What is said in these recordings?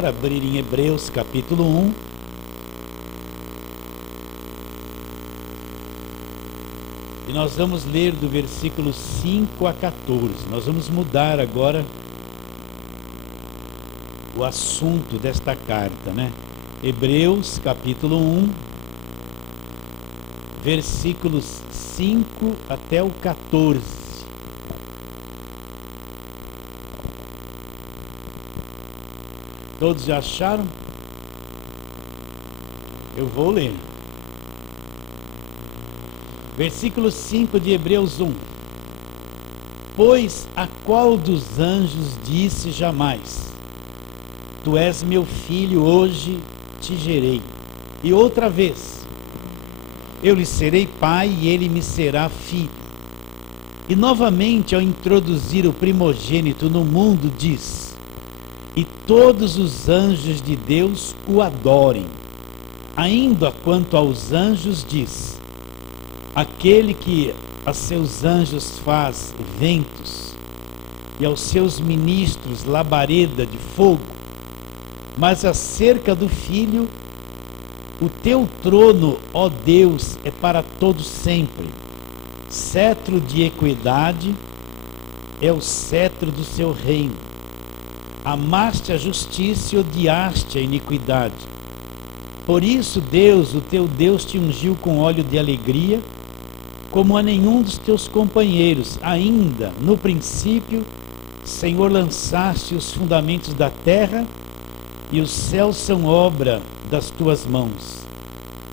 lugar, abrir em Hebreus capítulo 1. E nós vamos ler do versículo 5 a 14. Nós vamos mudar agora o assunto desta carta, né? Hebreus capítulo 1, versículos 5 até o 14. Todos já acharam? Eu vou ler. Versículo 5 de Hebreus 1. Pois a qual dos anjos disse jamais: Tu és meu filho, hoje te gerei. E outra vez: Eu lhe serei pai e ele me será filho. E novamente, ao introduzir o primogênito no mundo, diz: E todos os anjos de Deus o adorem. Ainda quanto aos anjos diz: Aquele que a seus anjos faz ventos e aos seus ministros labareda de fogo. Mas acerca do Filho: O teu trono, ó Deus, é para todo sempre. Cetro de equidade é o cetro do seu reino. Amaste a justiça e odiaste a iniquidade. Por isso Deus, o teu Deus, te ungiu com óleo de alegria, como a nenhum dos teus companheiros. Ainda no princípio, Senhor, lançaste os fundamentos da terra, e os céus são obra das tuas mãos.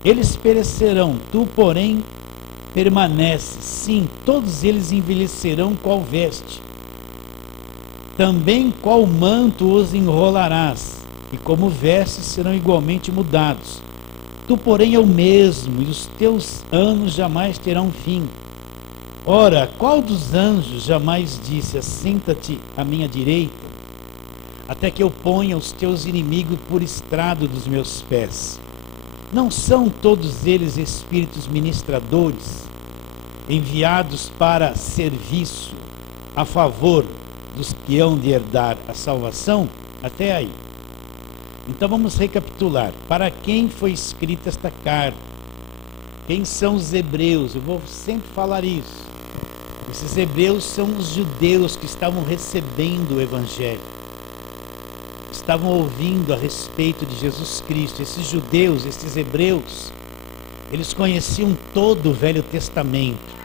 Eles perecerão, tu, porém, permaneces. Sim, todos eles envelhecerão qual veste. Também qual manto os enrolarás, e como vestes serão igualmente mudados. Tu, porém, é o mesmo, e os teus anos jamais terão fim. Ora, qual dos anjos jamais disse: Assenta-te à minha direita, até que eu ponha os teus inimigos por estrado dos meus pés? Não são todos eles espíritos ministradores, enviados para serviço a favor dos que hão de herdar a salvação? Até aí. Então vamos recapitular. Para quem foi escrita esta carta? Quem são os hebreus? Eu vou sempre falar isso. Esses hebreus são os judeus que estavam recebendo o Evangelho, estavam ouvindo a respeito de Jesus Cristo. Esses judeus, esses hebreus, eles conheciam todo o Velho Testamento.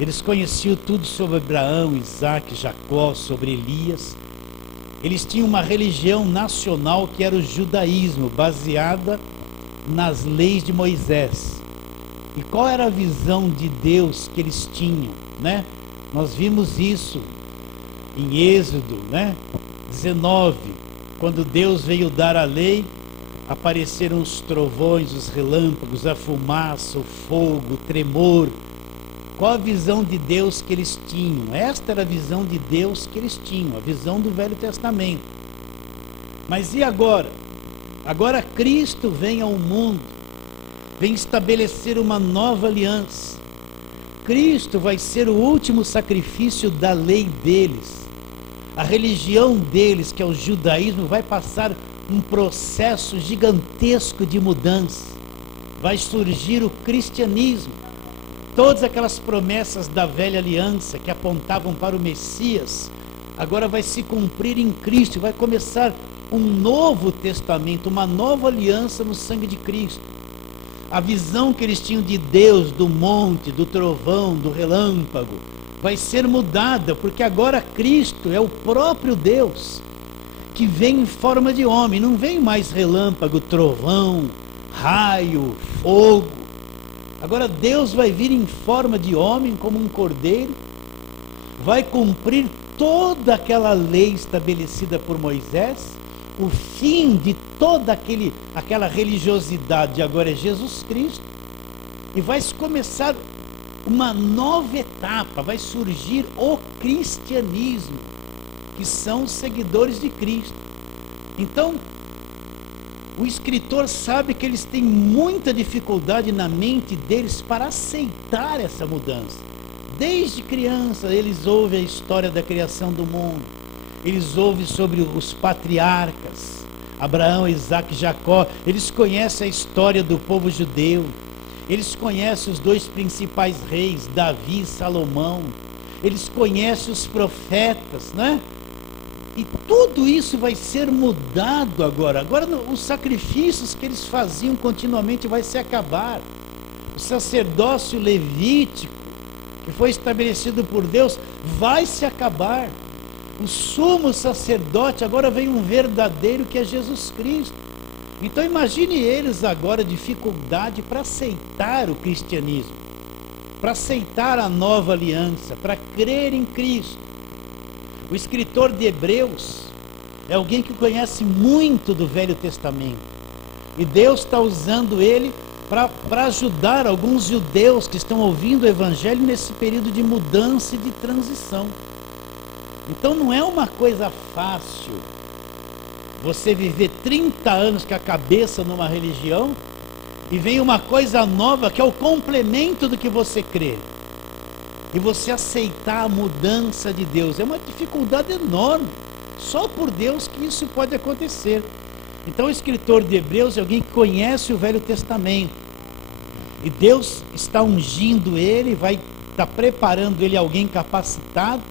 Eles conheciam tudo sobre Abraão, Isaac, Jacó, sobre Elias. Eles tinham uma religião nacional que era o judaísmo, baseada nas leis de Moisés. E qual era a visão de Deus que eles tinham, né? Nós vimos isso em Êxodo, né? 19, quando Deus veio dar a lei, apareceram os trovões, os relâmpagos, a fumaça, o fogo, o tremor. Qual a visão de Deus que eles tinham? Esta era a visão de Deus que eles tinham, a visão do Velho Testamento. Mas e agora? Agora Cristo vem ao mundo, vem estabelecer uma nova aliança. Cristo vai ser o último sacrifício da lei deles. A religião deles, que é o judaísmo, vai passar um processo gigantesco de mudança. Vai surgir o cristianismo. Todas aquelas promessas da velha aliança que apontavam para o Messias, agora vai se cumprir em Cristo. Vai começar um novo testamento, uma nova aliança no sangue de Cristo. A visão que eles tinham de Deus, do monte, do trovão, do relâmpago, vai ser mudada, porque agora Cristo é o próprio Deus, que vem em forma de homem. Não vem mais relâmpago, trovão, raio, fogo. Agora Deus vai vir em forma de homem, como um cordeiro, vai cumprir toda aquela lei estabelecida por Moisés. O fim de toda aquela religiosidade agora é Jesus Cristo, e vai começar uma nova etapa, vai surgir o cristianismo, que são os seguidores de Cristo. Então, o escritor sabe que eles têm muita dificuldade na mente deles para aceitar essa mudança. Desde criança eles ouvem a história da criação do mundo, eles ouvem sobre os patriarcas, Abraão, Isaac, Jacó, eles conhecem a história do povo judeu, eles conhecem os dois principais reis, Davi e Salomão, eles conhecem os profetas, né? E tudo isso vai ser mudado agora. Agora os sacrifícios que eles faziam continuamente vai se acabar. O sacerdócio levítico, que foi estabelecido por Deus, vai se acabar. O sumo sacerdote agora vem um verdadeiro, que é Jesus Cristo. Então imagine eles agora dificuldade para aceitar o cristianismo, para aceitar a nova aliança, para crer em Cristo. O escritor de Hebreus é alguém que conhece muito do Velho Testamento, e Deus está usando ele para ajudar alguns judeus que estão ouvindo o Evangelho nesse período de mudança e de transição. Então não é uma coisa fácil você viver 30 anos com a cabeça numa religião e vem uma coisa nova que é o complemento do que você crê, e você aceitar a mudança de Deus. É uma dificuldade enorme, só por Deus que isso pode acontecer. Então o escritor de Hebreus é alguém que conhece o Velho Testamento, e Deus está ungindo ele, vai estar preparando ele, alguém capacitado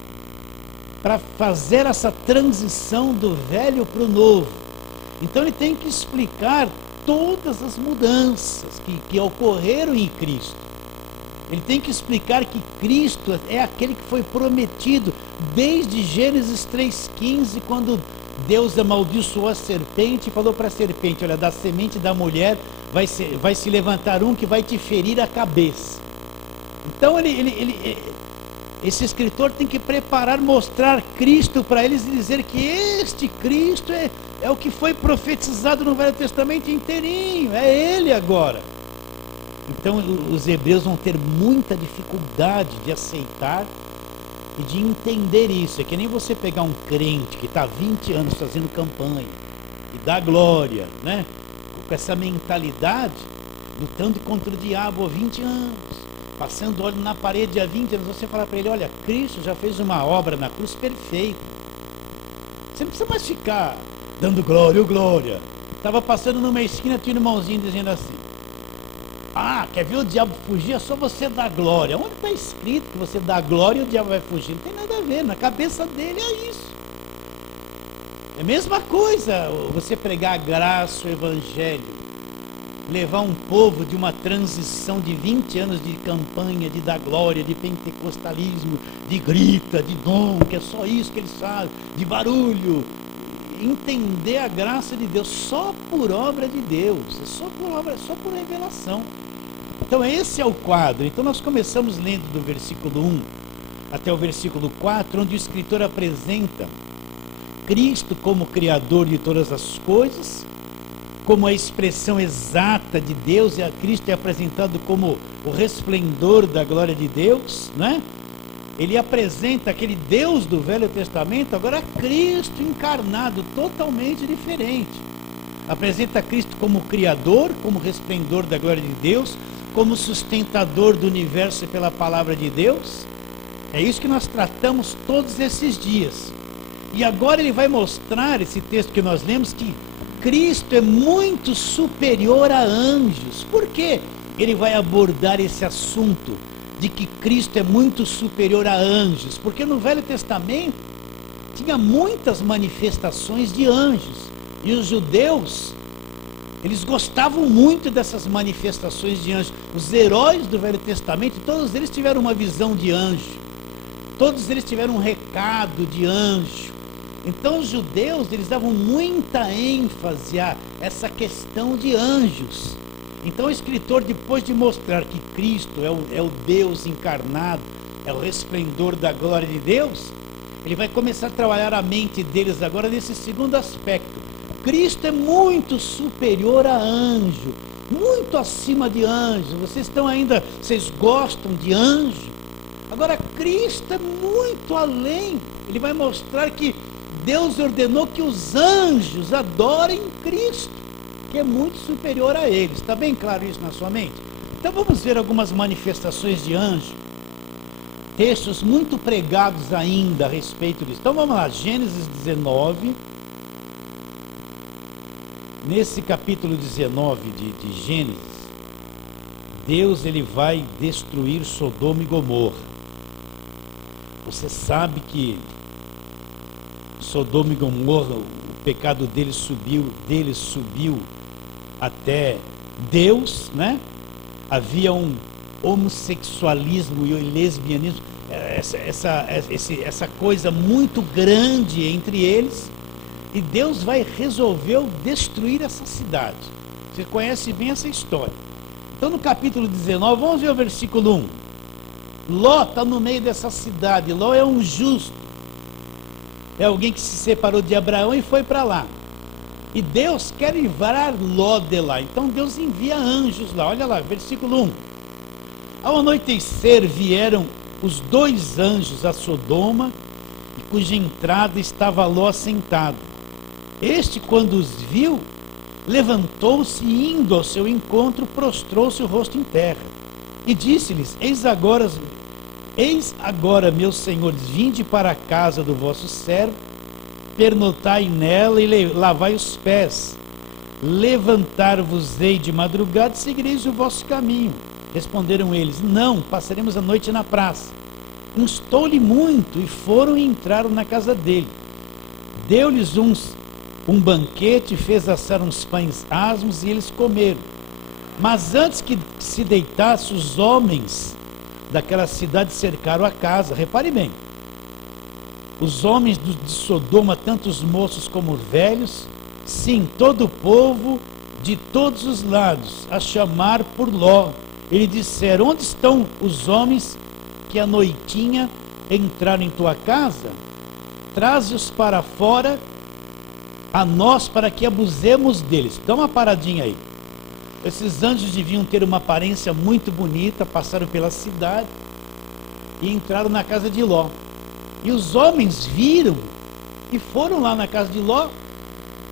para fazer essa transição do velho para o novo. Então ele tem que explicar todas as mudanças que ocorreram em Cristo. Ele tem que explicar que Cristo é aquele que foi prometido desde Gênesis 3,15, quando Deus amaldiçoou a serpente e falou para a serpente: olha, da semente da mulher vai se levantar um que vai te ferir a cabeça. Então esse escritor tem que preparar, mostrar Cristo para eles e dizer que este Cristo é o que foi profetizado no Velho Testamento inteirinho, é Ele agora. Então os hebreus vão ter muita dificuldade de aceitar e de entender isso. É que nem você pegar um crente que está há 20 anos fazendo campanha e dá glória, né? Com essa mentalidade, lutando contra o diabo há 20 anos, passando óleo na parede há 20 anos, você fala para ele: olha, Cristo já fez uma obra na cruz perfeita, você não precisa mais ficar dando glória, glória. Estava passando numa esquina, tinha um irmãozinho dizendo assim: ah, quer ver o diabo fugir? É só você dar glória. Onde está escrito que você dá glória e o diabo vai fugir? Não tem nada a ver, na cabeça dele é isso. É a mesma coisa você pregar a graça, o evangelho, levar um povo de uma transição de 20 anos de campanha, de dar glória, de pentecostalismo, de grita, de dom, que é só isso que eles fazem, de barulho. Entender a graça de Deus só por obra de Deus, é só por obra, só por revelação. Então esse é o quadro. Então nós começamos lendo do versículo 1 até o versículo 4, onde o escritor apresenta Cristo como Criador de todas as coisas, como a expressão exata de Deus, e a Cristo é apresentado como o resplendor da glória de Deus, né? Ele apresenta aquele Deus do Velho Testamento, agora Cristo encarnado, totalmente diferente. Apresenta Cristo como Criador, como resplendor da glória de Deus, como sustentador do universo pela palavra de Deus. É isso que nós tratamos todos esses dias. E agora ele vai mostrar, esse texto que nós lemos, que Cristo é muito superior a anjos. Por quê? Ele vai abordar esse assunto de que Cristo é muito superior a anjos, porque no Velho Testamento tinha muitas manifestações de anjos, e os judeus, eles gostavam muito dessas manifestações de anjos. Os heróis do Velho Testamento, todos eles tiveram uma visão de anjo, todos eles tiveram um recado de anjo. Então os judeus, eles davam muita ênfase a essa questão de anjos. Então o escritor, depois de mostrar que Cristo é o Deus encarnado, é o resplendor da glória de Deus, ele vai começar a trabalhar a mente deles agora nesse segundo aspecto. Cristo é muito superior a anjo, muito acima de anjo. Vocês gostam de anjo? Agora Cristo é muito além. Ele vai mostrar que Deus ordenou que os anjos adorem Cristo, que é muito superior a eles. Está bem claro isso na sua mente? Então vamos ver algumas manifestações de anjo, textos muito pregados ainda a respeito disso. Então vamos lá, Gênesis 19, Nesse capítulo 19 de Gênesis, Deus ele vai destruir Sodoma e Gomorra. Você sabe que Sodoma e Gomorra, o pecado deles subiu até Deus, né? Havia um homossexualismo e lesbianismo, essa coisa muito grande entre eles, e Deus resolveu destruir essa cidade. Você conhece bem essa história. Então no capítulo 19, vamos ver o versículo 1. Ló está no meio dessa cidade. Ló é um justo, é alguém que se separou de Abraão e foi para lá, e Deus quer livrar Ló de lá. Então Deus envia anjos lá. Olha lá, versículo 1. Ao anoitecer vieram os 2 anjos a Sodoma, e cuja entrada estava Ló sentado. Este, quando os viu, levantou-se e, indo ao seu encontro, prostrou-se o rosto em terra e disse-lhes: Eis agora, meus senhores, vinde para a casa do vosso servo, pernotai nela e lavai os pés. Levantar-vos-ei de madrugada e seguireis o vosso caminho. Responderam eles: Não, passaremos a noite na praça. Instou-lhe muito, e foram e entraram na casa dele. Deu-lhes um banquete, fez assar uns pães asmos, e eles comeram. Mas antes que se deitasse, os homens daquela cidade cercaram a casa. Repare bem, os homens de Sodoma, tanto os moços como velhos, sim, todo o povo de todos os lados, a chamar por Ló. Eles disseram: Onde estão os homens que à noitinha entraram em tua casa? Traze-os para fora a nós, para que abusemos deles. Dá uma paradinha aí. Esses anjos deviam ter uma aparência muito bonita, passaram pela cidade e entraram na casa de Ló. E os homens viram e foram lá na casa de Ló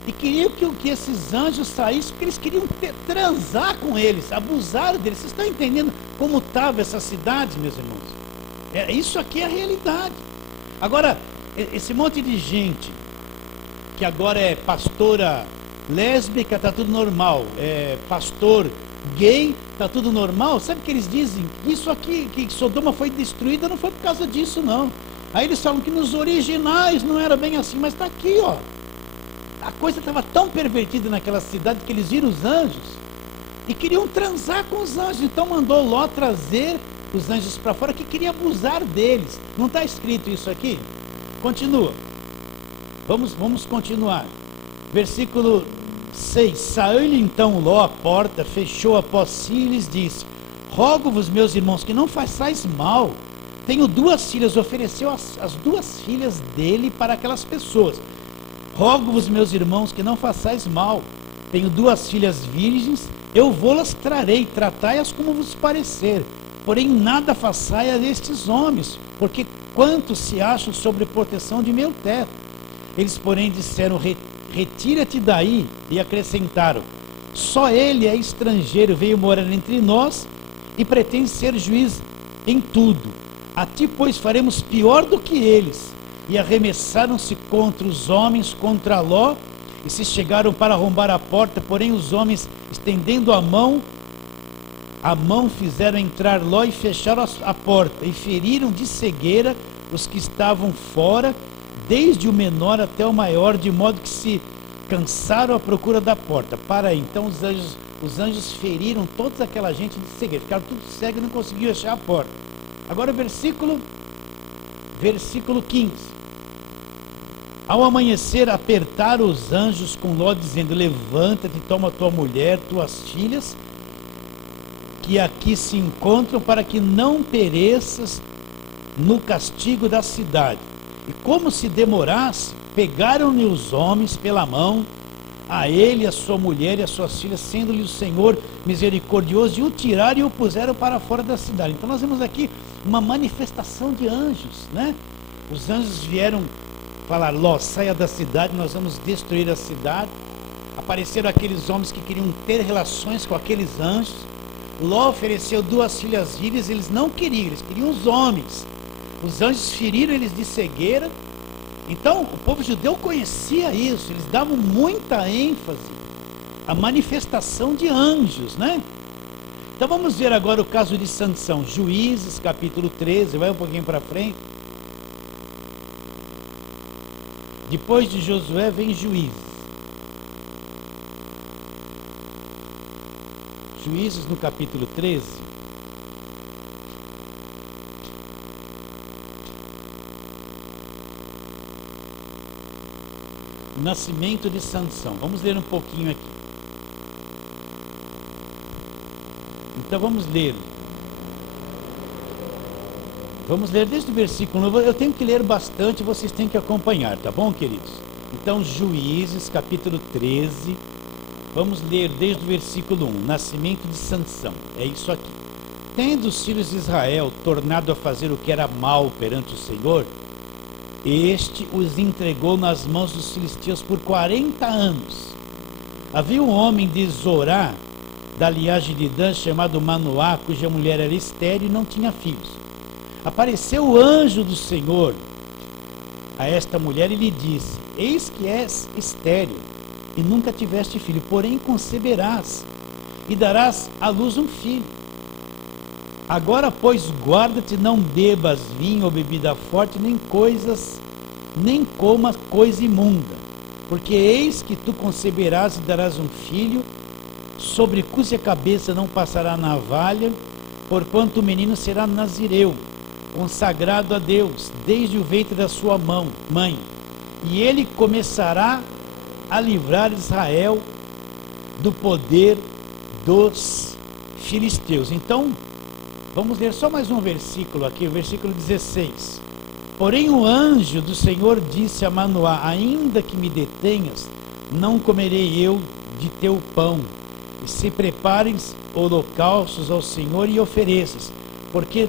e queriam que esses anjos saíssem, porque eles queriam transar com eles, abusar deles. Vocês estão entendendo como estava essa cidade, meus irmãos? Isso aqui é a realidade. Agora, esse monte de gente que agora é pastora lésbica, está tudo normal, pastor gay, está tudo normal. Sabe o que eles dizem? Isso aqui, que Sodoma foi destruída, não foi por causa disso, não. Aí eles falam que nos originais não era bem assim, mas está aqui, ó. A coisa estava tão pervertida naquela cidade que eles viram os anjos e queriam transar com os anjos. Então mandou Ló trazer os anjos para fora, que queria abusar deles. Não está escrito isso aqui? Continua. Vamos continuar. Versículo 6. Saiu-lhe então Ló à porta, fechou após si e lhes disse: Rogo-vos, meus irmãos, que não façais mal. Tenho 2 filhas. Ofereceu as 2 filhas dele para aquelas pessoas. Rogo-vos, meus irmãos, que não façais mal. Tenho 2 filhas virgens, eu vou-las trarei, tratai-as como vos parecer. Porém nada façai a estes homens, porque quantos se acham sobre proteção de meu teto? Eles, porém, disseram: Retira-te daí. E acrescentaram: Só ele é estrangeiro, veio morar entre nós e pretende ser juiz em tudo. A ti, pois, faremos pior do que eles. E arremessaram-se contra os homens, contra Ló, e se chegaram para arrombar a porta. Porém os homens, estendendo a mão fizeram entrar Ló e fecharam a porta, e feriram de cegueira os que estavam fora, desde o menor até o maior, de modo que se cansaram à procura da porta. Para aí, então os anjos feriram toda aquela gente de cegueira, ficaram tudo cegos e não conseguiam achar a porta. Agora versículo 15. Ao amanhecer, apertaram os anjos com Ló, dizendo: Levanta-te, toma tua mulher, tuas filhas, que aqui se encontram, para que não pereças no castigo da cidade. E como se demorasse, pegaram-lhe os homens pela mão, a ele, a sua mulher e as suas filhas, sendo-lhe o Senhor misericordioso, e o tiraram e o puseram para fora da cidade. Então nós vemos aqui uma manifestação de anjos, né? Os anjos vieram falar: Ló, saia da cidade, nós vamos destruir a cidade. Apareceram aqueles homens que queriam ter relações com aqueles anjos. Ló ofereceu 2 filhas virgens, eles não queriam, eles queriam os homens. Os anjos feriram eles de cegueira. Então o povo judeu conhecia isso, eles davam muita ênfase a manifestação de anjos, né? Então vamos ver agora o caso de Sansão, Juízes capítulo 13, vai um pouquinho para frente. Depois de Josué vem Juízes. Juízes no capítulo 13. O nascimento de Sansão. Vamos ler um pouquinho aqui. Então vamos ler. Vamos ler desde o versículo 1. Eu tenho que ler bastante, vocês têm que acompanhar, tá bom, queridos? Então, Juízes, capítulo 13. Vamos ler desde o versículo 1. Nascimento de Sansão. É isso aqui. Tendo os filhos de Israel tornado a fazer o que era mal perante o Senhor, este os entregou nas mãos dos filisteus por 40 anos. Havia um homem de Zorá, da linhagem de Dan, chamado Manoá, cuja mulher era estéril e não tinha filhos. Apareceu o anjo do Senhor a esta mulher e lhe disse: eis que és estéril e nunca tiveste filho, porém conceberás e darás à luz um filho. Agora, pois, guarda-te, não bebas vinho ou bebida forte, nem comas coisa imunda, porque eis que tu conceberás e darás um filho, sobre cuja cabeça não passará navalha, porquanto o menino será nazireu, consagrado a Deus, desde o ventre da sua mãe, e ele começará a livrar Israel do poder dos filisteus. Então, vamos ler só mais um versículo aqui, o versículo 16. Porém o anjo do Senhor disse a Manoá: ainda que me detenhas, não comerei eu de teu pão, e se prepares holocaustos ao Senhor e ofereças, porque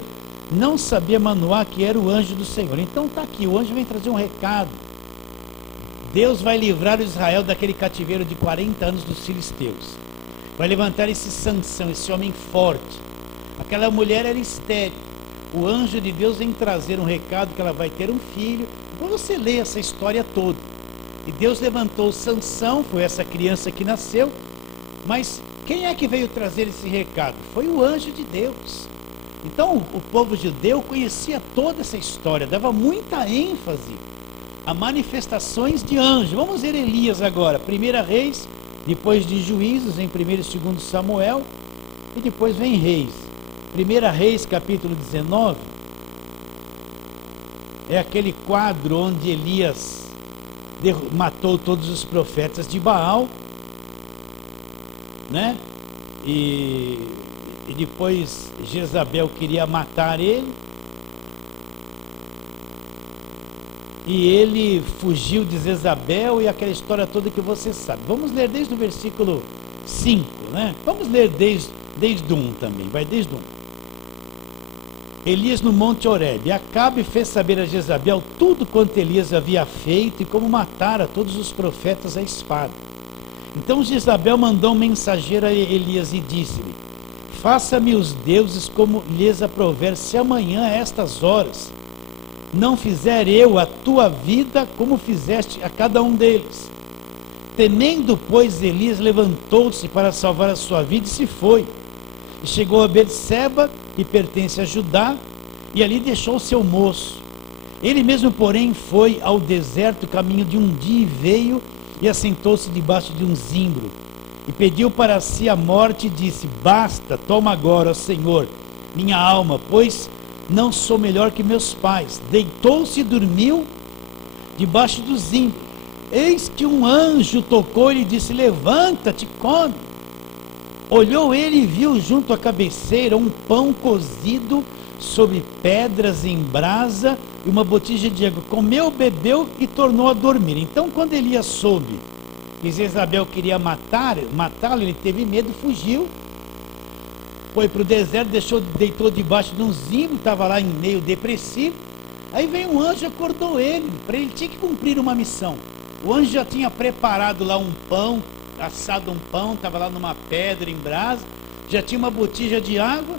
não sabia Manoá que era o anjo do Senhor. Então está aqui, o anjo vem trazer um recado. Deus vai livrar Israel daquele cativeiro de 40 anos dos filisteus. Vai levantar esse Sansão, esse homem forte. Aquela mulher era estéril. O anjo de Deus vem trazer um recado que ela vai ter um filho. Então você lê essa história toda. E Deus levantou Sansão, foi essa criança que nasceu. Mas quem é que veio trazer esse recado? Foi o anjo de Deus. Então o povo judeu conhecia toda essa história, dava muita ênfase a manifestações de anjos. Vamos ver Elias agora, 1 Reis, depois de Juízes, em 1 e 2 Samuel, e depois vem Reis. 1 Reis, capítulo 19, é aquele quadro onde Elias matou todos os profetas de Baal, né? E depois Jezabel queria matar ele, e ele fugiu de Jezabel, e aquela história toda que você sabe. Vamos ler desde o versículo 5, né? Vamos ler desde 1 também, vai desde 1. Elias no monte Horebe. Acabe fez saber a Jezabel tudo quanto Elias havia feito e como matara todos os profetas à espada. Então Jezabel mandou um mensageiro a Elias e disse-lhe: faça-me os deuses como lhes aprouver, se amanhã a estas horas não fizer eu a tua vida como fizeste a cada um deles. Temendo, pois, Elias levantou-se para salvar a sua vida e se foi. E chegou a Berseba, que pertence a Judá, e ali deixou seu moço. Ele mesmo, porém, foi ao deserto caminho de um dia e veio e assentou-se debaixo de um zimbro. E pediu para si a morte e disse: basta, toma agora, ó Senhor, minha alma, pois não sou melhor que meus pais. Deitou-se e dormiu debaixo do zimbro. Eis que um anjo tocou e lhe disse: levanta-te, come. Olhou ele e viu junto à cabeceira um pão cozido sobre pedras em brasa e uma botija de água. Comeu, bebeu e tornou a dormir. Então, quando Elias soube que Jezabel queria matá-lo, ele teve medo, fugiu, foi para o deserto, deitou debaixo de um zimbro, estava lá em meio depressivo. Aí veio um anjo e acordou ele, para ele tinha que cumprir uma missão. O anjo já tinha preparado lá um pão, assado um pão, estava lá numa pedra em brasa, já tinha uma botija de água,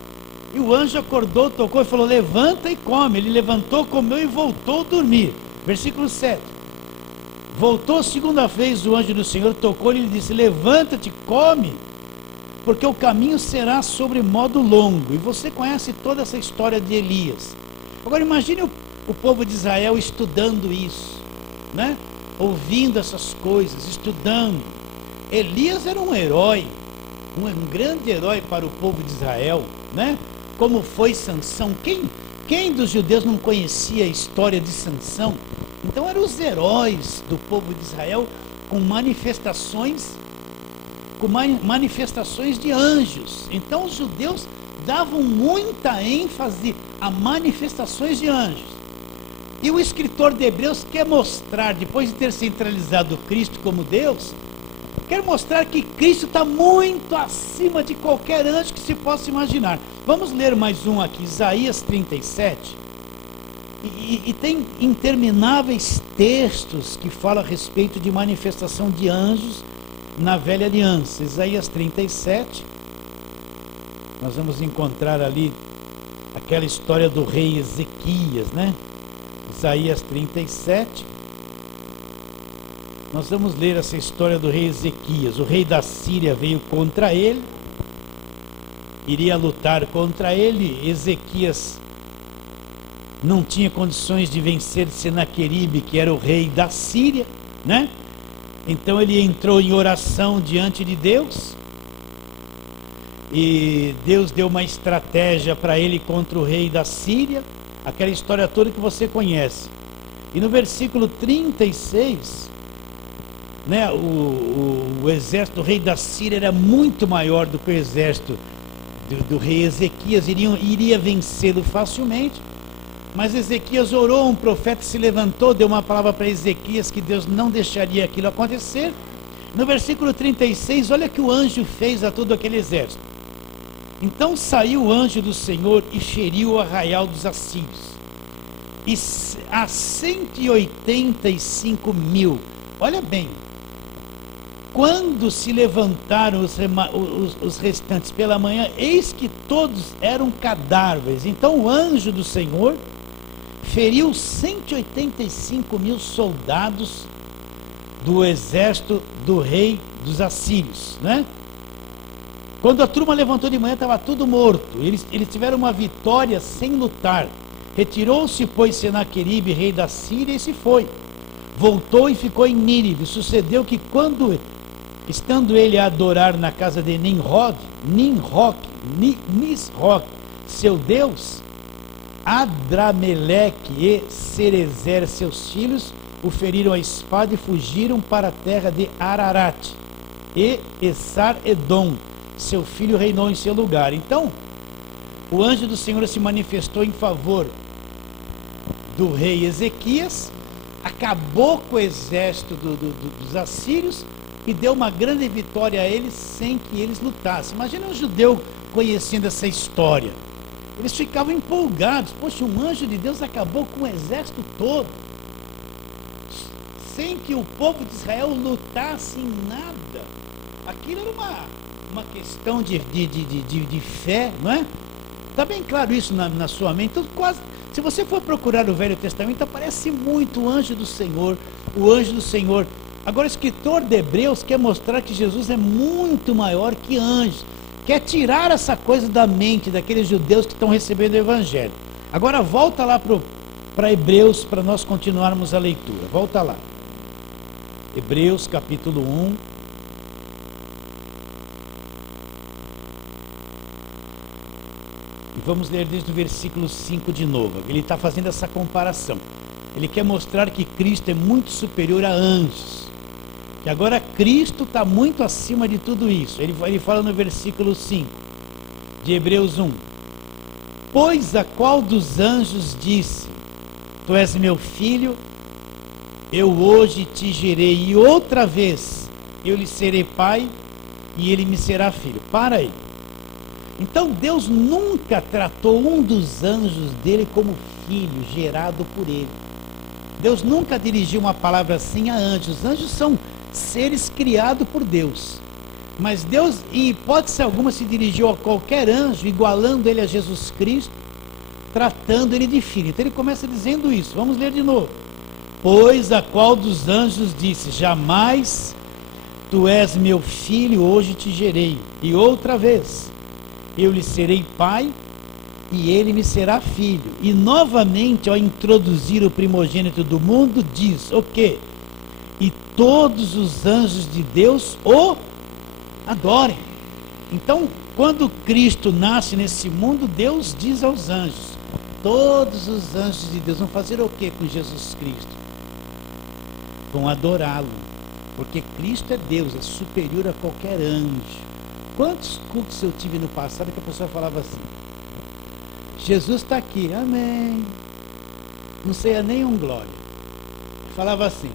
e o anjo acordou, tocou e falou: levanta e come. Ele levantou, comeu e voltou a dormir. Versículo 7. Voltou segunda vez o anjo do Senhor, tocou-lhe e lhe disse: levanta-te, come, porque o caminho será sobre modo longo. E você conhece toda essa história de Elias. Agora imagine o povo de Israel estudando isso, né? Ouvindo essas coisas, estudando. Elias era um herói, um grande herói para o povo de Israel, né? Como foi Sansão. Quem dos judeus não conhecia a história de Sansão? Então eram os heróis do povo de Israel com manifestações de anjos. Então os judeus davam muita ênfase a manifestações de anjos. E o escritor de Hebreus quer mostrar, depois de ter centralizado Cristo como Deus, quer mostrar que Cristo está muito acima de qualquer anjo que se possa imaginar. Vamos ler mais um aqui, Isaías 37. E tem intermináveis textos que falam a respeito de manifestação de anjos na velha aliança. Isaías 37, nós vamos encontrar ali aquela história do rei Ezequias, né? Isaías 37, nós vamos ler essa história do rei Ezequias. O rei da Síria veio contra ele, iria lutar contra ele. Ezequias não tinha condições de vencer Senaqueribe, que era o rei da Síria, né? Então ele entrou em oração diante de Deus, e Deus deu uma estratégia para ele contra o rei da Síria, aquela história toda que você conhece. E no versículo 36, né, o exército do rei da Síria era muito maior do que o exército do rei Ezequias, iria vencê-lo facilmente. Mas Ezequias orou, um profeta se levantou, deu uma palavra para Ezequias que Deus não deixaria aquilo acontecer. No versículo 36, olha que o anjo fez a todo aquele exército. Então saiu o anjo do Senhor e feriu o arraial dos assírios, e a 185 mil. Olha bem, quando se levantaram os restantes pela manhã, eis que todos eram cadáveres. Então o anjo do Senhor feriu 185 mil soldados do exército do rei dos assírios, né? Quando a turma levantou de manhã, estava tudo morto. Eles tiveram uma vitória sem lutar. Retirou-se, pois, Senaqueribe, rei da Síria, e se foi. Voltou e ficou em Nínive. Sucedeu que quando, estando ele a adorar na casa de Nisroque, seu Deus, Adrameleque e Cerezer, seus filhos, o feriram a espada e fugiram para a terra de Ararat. E Esar-Edom, seu filho, reinou em seu lugar. Então, o anjo do Senhor se manifestou em favor do rei Ezequias, acabou com o exército dos assírios e deu uma grande vitória a eles sem que eles lutassem. Imagina um judeu conhecendo essa história. Eles ficavam empolgados. Poxa, um anjo de Deus acabou com o exército todo, sem que o povo de Israel lutasse em nada. Aquilo era uma questão de fé, não é? Está bem claro isso na sua mente. Então, quase, se você for procurar o Velho Testamento, aparece muito o anjo do Senhor, o anjo do Senhor. Agora, o escritor de Hebreus quer mostrar que Jesus é muito maior que anjos, quer tirar essa coisa da mente daqueles judeus que estão recebendo o Evangelho. Agora volta lá para Hebreus, para nós continuarmos a leitura. Volta lá, Hebreus capítulo 1. E vamos ler desde o versículo 5 de novo. Ele está fazendo essa comparação. Ele quer mostrar que Cristo é muito superior a anjos, que agora Cristo está muito acima de tudo isso. Ele fala no versículo 5 de Hebreus 1: pois a qual dos anjos disse: tu és meu filho, eu hoje te gerei, e outra vez eu lhe serei pai, e ele me será filho. Para aí. Então Deus nunca tratou um dos anjos dele como filho gerado por ele. Deus nunca dirigiu uma palavra assim a anjos. Os anjos são seres criados por Deus. Mas Deus, em hipótese alguma, se dirigiu a qualquer anjo, igualando ele a Jesus Cristo, tratando ele de filho. Então ele começa dizendo isso. Vamos ler de novo. pois, a qual dos anjos disse: jamais tu és meu filho, hoje te gerei. E outra vez, eu lhe serei pai, e ele me será filho. E novamente, ao introduzir o primogênito do mundo, diz o quê? E todos os anjos de Deus o adorem. Então, quando Cristo nasce nesse mundo, Deus diz aos anjos, todos os anjos de Deus vão fazer o que com Jesus Cristo? Vão adorá-lo, porque Cristo é Deus, é superior a qualquer anjo. Quantos cultos eu tive no passado que a pessoa falava assim: Jesus está aqui, amém. Não sei nenhum glória. Falava assim: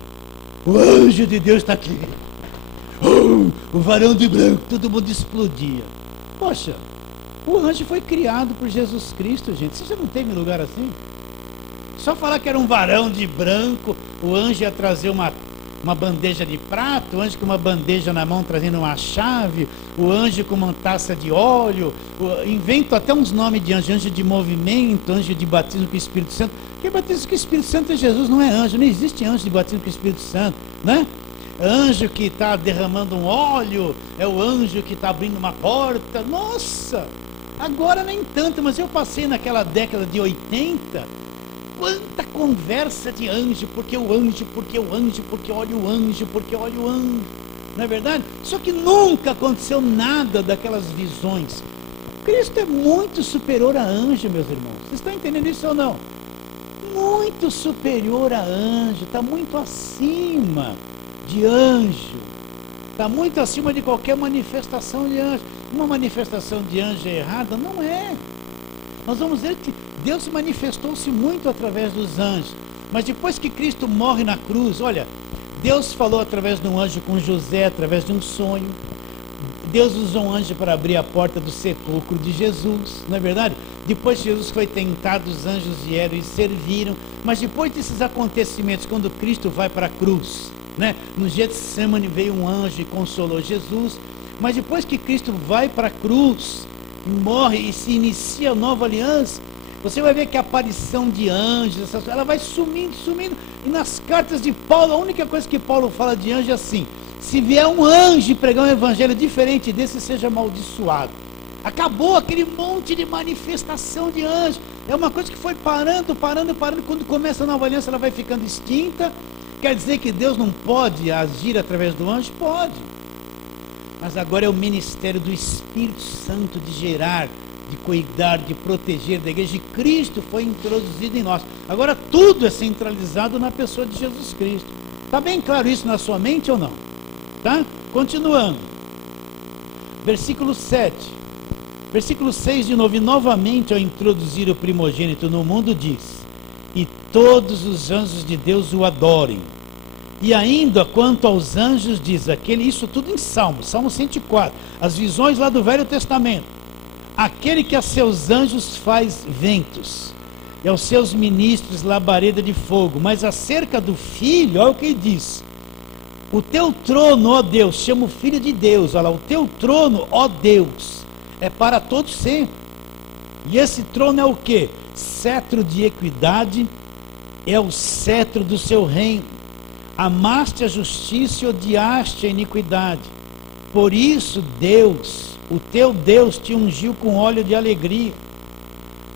o anjo de Deus está aqui. O varão de branco, todo mundo explodia. Poxa, o anjo foi criado por Jesus Cristo, gente. Você já não tem lugar assim? Só falar que era um varão de branco, o anjo ia trazer uma bandeja de prata, o anjo com uma bandeja na mão trazendo uma chave, o anjo com uma taça de óleo, invento até uns nomes de anjo, anjo de movimento, anjo de batismo com o Espírito Santo. Quem batiza com o Espírito Santo é Jesus, não é anjo, não existe anjo de batismo com o Espírito Santo, né? Anjo que está derramando um óleo, é o anjo que está abrindo uma porta. Nossa, agora nem tanto, mas eu passei naquela década de 80, quanta conversa de anjo, porque o anjo, porque o anjo, porque olha o anjo, porque olha o anjo, não é verdade? Só que nunca aconteceu nada daquelas visões. Cristo é muito superior a anjo, meus irmãos. Vocês estão entendendo isso ou não? Muito superior a anjo, está muito acima de anjo, está muito acima de qualquer manifestação de anjo. Uma manifestação de anjo errada não é. Nós vamos ver que Deus manifestou-se muito através dos anjos, mas depois que Cristo morre na cruz, olha, Deus falou através de um anjo com José, através de um sonho. Deus usou um anjo para abrir a porta do sepulcro de Jesus, não é verdade? Depois que Jesus foi tentado, os anjos vieram e serviram. Mas depois desses acontecimentos, quando Cristo vai para a cruz, né? No Getsemane veio um anjo e consolou Jesus. Mas depois que Cristo vai para a cruz, morre e se inicia a nova aliança, você vai ver que a aparição de anjos, ela vai sumindo, sumindo. E nas cartas de Paulo, a única coisa que Paulo fala de anjo é assim: se vier um anjo pregar um evangelho diferente desse, seja amaldiçoado. Acabou aquele monte de manifestação de anjos. É uma coisa que foi parando. Quando começa a nova aliança, ela vai ficando extinta. Quer dizer que Deus não pode agir através do anjo? Pode. Mas agora é o ministério do Espírito Santo de gerar, de cuidar, de proteger da igreja. E Cristo foi introduzido em nós. Agora tudo é centralizado na pessoa de Jesus Cristo. Está bem claro isso na sua mente ou não? Tá? Continuando. Versículo 7. Versículo 6 de novo. E novamente, ao introduzir o primogênito no mundo, diz: e todos os anjos de Deus o adorem. E ainda quanto aos anjos, diz isso tudo em Salmo 104, as visões lá do Velho Testamento: aquele que a seus anjos faz ventos, e aos seus ministros labareda de fogo. Mas acerca do Filho, olha o que ele diz: o teu trono, ó Deus, chama o Filho de Deus, olha lá, o teu trono, ó Deus, é para todos sempre. E esse trono é o que? Cetro de equidade, é o cetro do seu reino. Amaste a justiça e odiaste a iniquidade. Por isso Deus, o teu Deus, te ungiu com óleo de alegria,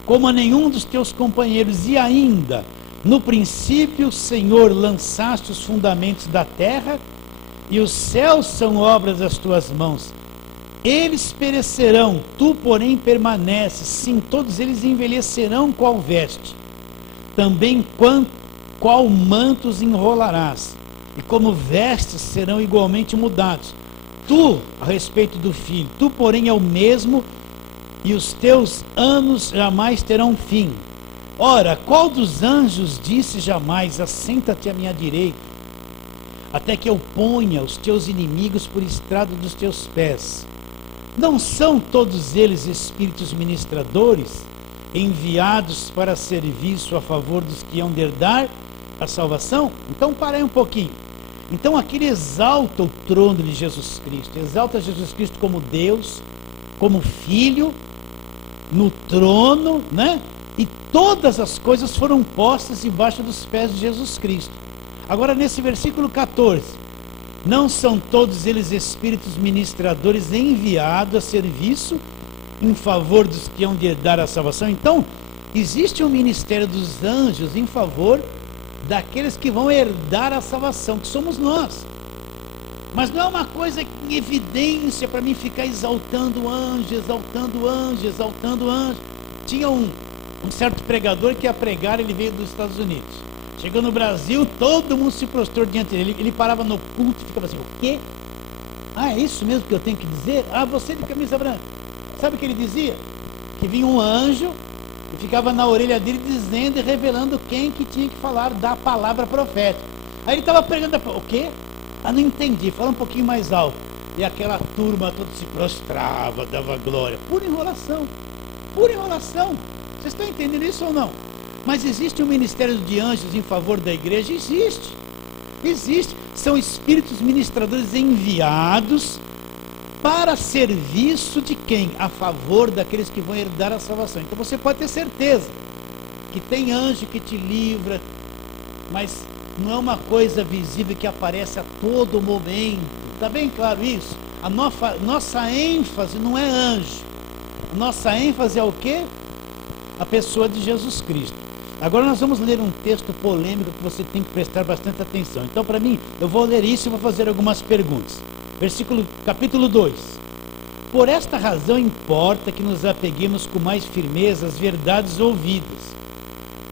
como a nenhum dos teus companheiros. E ainda, no princípio, Senhor, lançaste os fundamentos da terra, e os céus são obras das tuas mãos. Eles perecerão, tu, porém, permaneces. Sim, todos eles envelhecerão qual veste. Também qual mantos enrolarás, e como vestes serão igualmente mudados. Tu, a respeito do Filho, tu, porém, é o mesmo, e os teus anos jamais terão fim. Ora, qual dos anjos disse jamais: assenta-te à minha direita, até que eu ponha os teus inimigos por estrado dos teus pés? Não são todos eles espíritos ministradores, enviados para serviço a favor dos que hão de herdar a salvação? Então para aí um pouquinho. Então aqui ele exalta o trono de Jesus Cristo, exalta Jesus Cristo como Deus, como Filho, no trono, né? E todas as coisas foram postas debaixo dos pés de Jesus Cristo. Agora nesse versículo 14, não são todos eles espíritos ministradores enviados a serviço em favor dos que hão de herdar a salvação? Então, existe um ministério dos anjos em favor daqueles que vão herdar a salvação, que somos nós. Mas não é uma coisa em evidência para mim ficar exaltando anjo, exaltando anjo, exaltando anjo. Tinha um certo pregador que ia pregar, ele veio dos Estados Unidos. Chegou no Brasil, todo mundo se prostrou diante dele. Ele parava no culto e ficava assim: o quê? Ah, é isso mesmo que eu tenho que dizer? Ah, você de camisa branca. Sabe o que ele dizia? Que vinha um anjo e ficava na orelha dele dizendo e revelando quem que tinha que falar da palavra profética. Aí ele estava pregando, o quê? Ah, não entendi, fala um pouquinho mais alto. E aquela turma toda se prostrava, dava glória. Pura enrolação, pura enrolação. Vocês estão entendendo isso ou não? Mas existe um ministério de anjos em favor da igreja? Existe, existe. São espíritos ministradores enviados para serviço de quem? A favor daqueles que vão herdar a salvação. Então você pode ter certeza que tem anjo que te livra, mas não é uma coisa visível que aparece a todo momento. Está bem claro isso? A nossa ênfase não é anjo. A nossa ênfase é o quê? A pessoa de Jesus Cristo. Agora nós vamos ler um texto polêmico que você tem que prestar bastante atenção. Então, para mim, eu vou ler isso e vou fazer algumas perguntas. Capítulo 2. Por esta razão importa que nos apeguemos com mais firmeza às verdades ouvidas,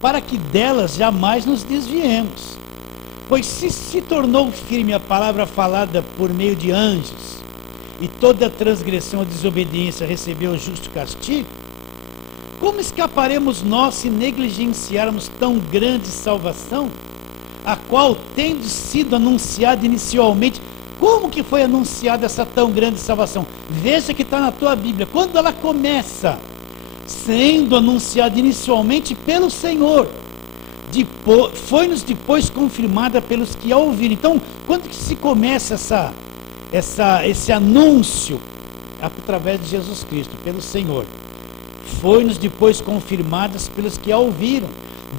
para que delas jamais nos desviemos. Pois se tornou firme a palavra falada por meio de anjos, e toda transgressão ou desobediência recebeu o justo castigo, como escaparemos nós se negligenciarmos tão grande salvação, a qual, tendo sido anunciada inicialmente, como que foi anunciada essa tão grande salvação? Veja que está na tua Bíblia. Quando ela começa? Sendo anunciada inicialmente pelo Senhor. Foi-nos depois confirmada pelos que a ouviram. Então, quando que se começa esse anúncio? Através de Jesus Cristo, pelo Senhor. Foi-nos depois confirmadas pelos que a ouviram,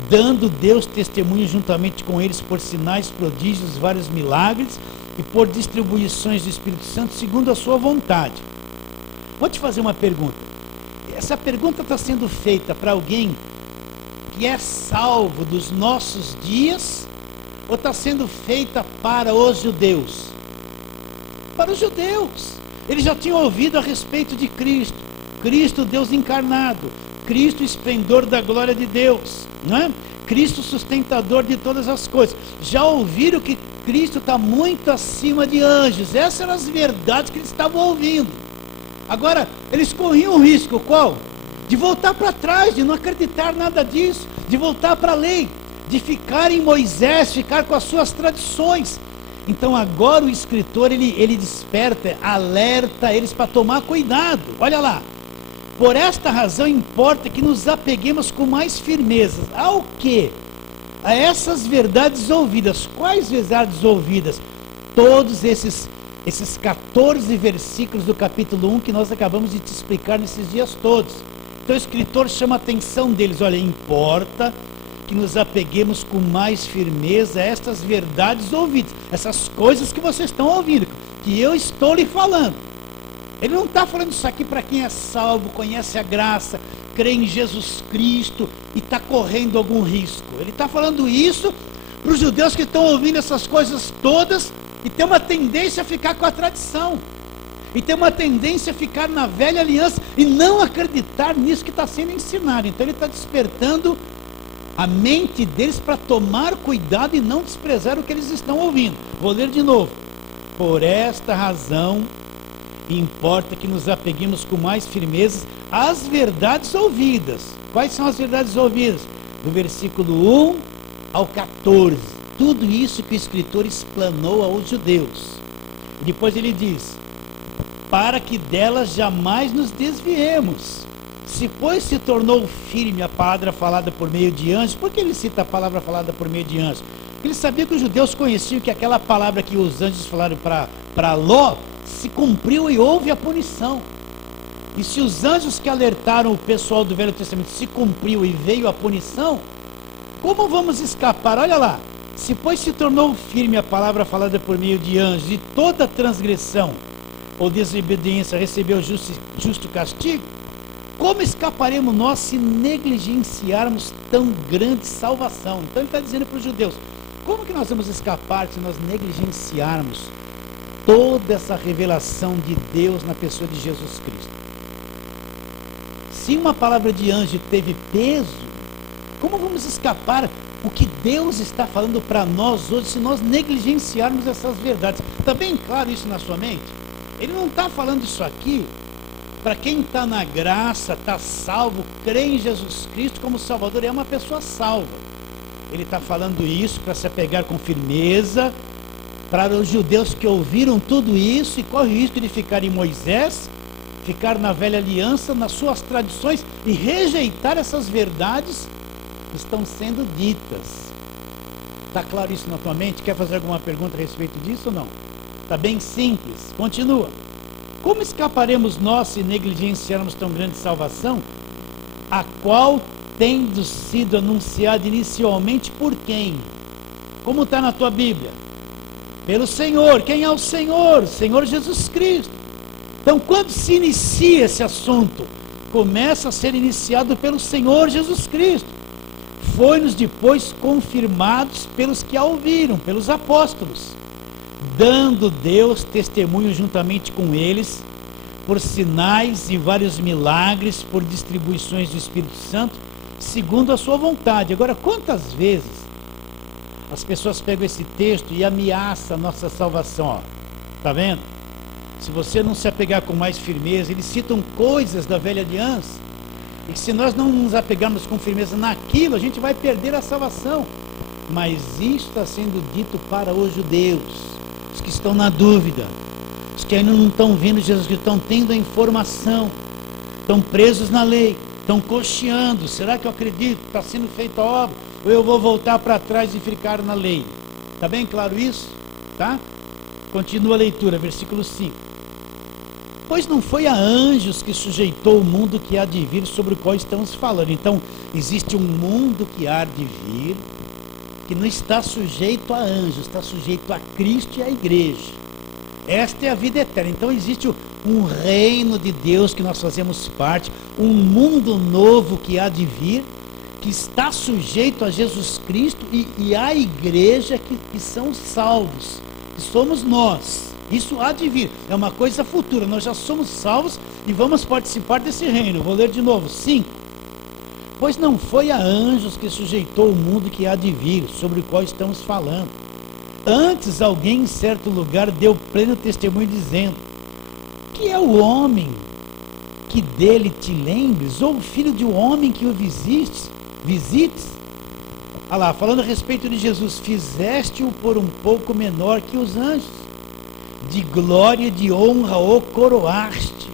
dando Deus testemunho juntamente com eles por sinais, prodígios, vários milagres e por distribuições do Espírito Santo segundo a sua vontade. Vou te fazer uma pergunta. Essa pergunta está sendo feita para alguém que é salvo dos nossos dias ou está sendo feita para os judeus? Para os judeus. Eles já tinham ouvido a respeito de Cristo. Cristo, Deus encarnado, Cristo, esplendor da glória de Deus, não é? Cristo, sustentador de todas as coisas. Já ouviram que Cristo está muito acima de anjos. Essas eram as verdades que eles estavam ouvindo. Agora, eles corriam o risco, qual? De voltar para trás, de não acreditar nada disso, de voltar para a lei, de ficar em Moisés, ficar com as suas tradições. Então agora o escritor, ele desperta, alerta eles para tomar cuidado. Olha lá. Por esta razão importa que nos apeguemos com mais firmeza. Ao quê? A essas verdades ouvidas. Quais verdades ouvidas? Todos esses 14 versículos do capítulo 1 que nós acabamos de te explicar nesses dias todos. Então o escritor chama a atenção deles. Olha, importa que nos apeguemos com mais firmeza a estas verdades ouvidas. Essas coisas que vocês estão ouvindo, que eu estou lhe falando. Ele não está falando isso aqui para quem é salvo, conhece a graça, crê em Jesus Cristo e está correndo algum risco. Ele está falando isso para os judeus que estão ouvindo essas coisas todas e tem uma tendência a ficar com a tradição. E tem uma tendência a ficar na velha aliança e não acreditar nisso que está sendo ensinado. Então ele está despertando a mente deles para tomar cuidado e não desprezar o que eles estão ouvindo. Vou ler de novo. Por esta razão importa que nos apeguemos com mais firmeza às verdades ouvidas. Quais são as verdades ouvidas? Do versículo 1 ao 14. Tudo isso que o escritor explanou aos judeus. E depois ele diz: para que delas jamais nos desviemos. Se pois se tornou firme a palavra falada por meio de anjos. Por que ele cita a palavra falada por meio de anjos? Porque ele sabia que os judeus conheciam que aquela palavra que os anjos falaram para Ló se cumpriu e houve a punição. E se os anjos que alertaram o pessoal do Velho Testamento se cumpriu e veio a punição, como vamos escapar? Olha lá, Se pois se tornou firme a palavra falada por meio de anjos, e toda transgressão ou desobediência recebeu justo castigo, como escaparemos nós se negligenciarmos tão grande salvação? Então ele está dizendo para os judeus, como que nós vamos escapar se nós negligenciarmos toda essa revelação de Deus na pessoa de Jesus Cristo? Se uma palavra de anjo teve peso, como vamos escapar o que Deus está falando para nós hoje se nós negligenciarmos essas verdades? Está bem claro isso na sua mente? Ele não está falando isso aqui para quem está na graça, está salvo, crê em Jesus Cristo como Salvador, é uma pessoa salva. Ele está falando isso para se apegar com firmeza para os judeus que ouviram tudo isso e correm o risco de ficar em Moisés, ficar na velha aliança, nas suas tradições e rejeitar essas verdades que estão sendo ditas. Está claro isso na tua mente? Quer fazer alguma pergunta a respeito disso ou não? Está bem simples. Continua. Como escaparemos nós se negligenciarmos tão grande salvação, a qual tendo sido anunciada inicialmente por quem? Como está na tua Bíblia? Pelo Senhor. Quem é o Senhor? Senhor Jesus Cristo. Então, quando se inicia esse assunto, começa a ser iniciado pelo Senhor Jesus Cristo. Foi-nos depois confirmados pelos que a ouviram, pelos apóstolos, dando Deus testemunho juntamente com eles, por sinais e vários milagres, por distribuições do Espírito Santo, segundo a sua vontade. Agora, quantas vezes as pessoas pegam esse texto e ameaçam a nossa salvação? Está vendo? Se você não se apegar com mais firmeza, eles citam coisas da velha aliança, e que se nós não nos apegarmos com firmeza naquilo, a gente vai perder a salvação. Mas isso está sendo dito para os judeus, os que estão na dúvida, os que ainda não estão vendo Jesus Cristo, estão tendo a informação, estão presos na lei, estão cocheando. Será que eu acredito? Está sendo feita a obra? Ou eu vou voltar para trás e ficar na lei? Está bem claro isso? Tá? Continua a leitura, versículo 5. Pois não foi a anjos que sujeitou o mundo que há de vir, sobre o qual estamos falando. Então, existe um mundo que há de vir, que não está sujeito a anjos, está sujeito a Cristo e à igreja. Esta é a vida eterna. Então, existe um reino de Deus que nós fazemos parte, um mundo novo que há de vir, que está sujeito a Jesus Cristo e à igreja que são salvos, que somos nós. Isso há de vir, é uma coisa futura. Nós já somos salvos e vamos participar desse reino. Vou ler de novo, 5. Pois não foi a anjos que sujeitou o mundo que há de vir, sobre o qual estamos falando. Antes alguém em certo lugar deu pleno testemunho dizendo: que é o homem que dele te lembres, ou o filho de um homem que o visites? Olha lá, falando a respeito de Jesus: fizeste-o por um pouco menor que os anjos, de glória e de honra o coroaste,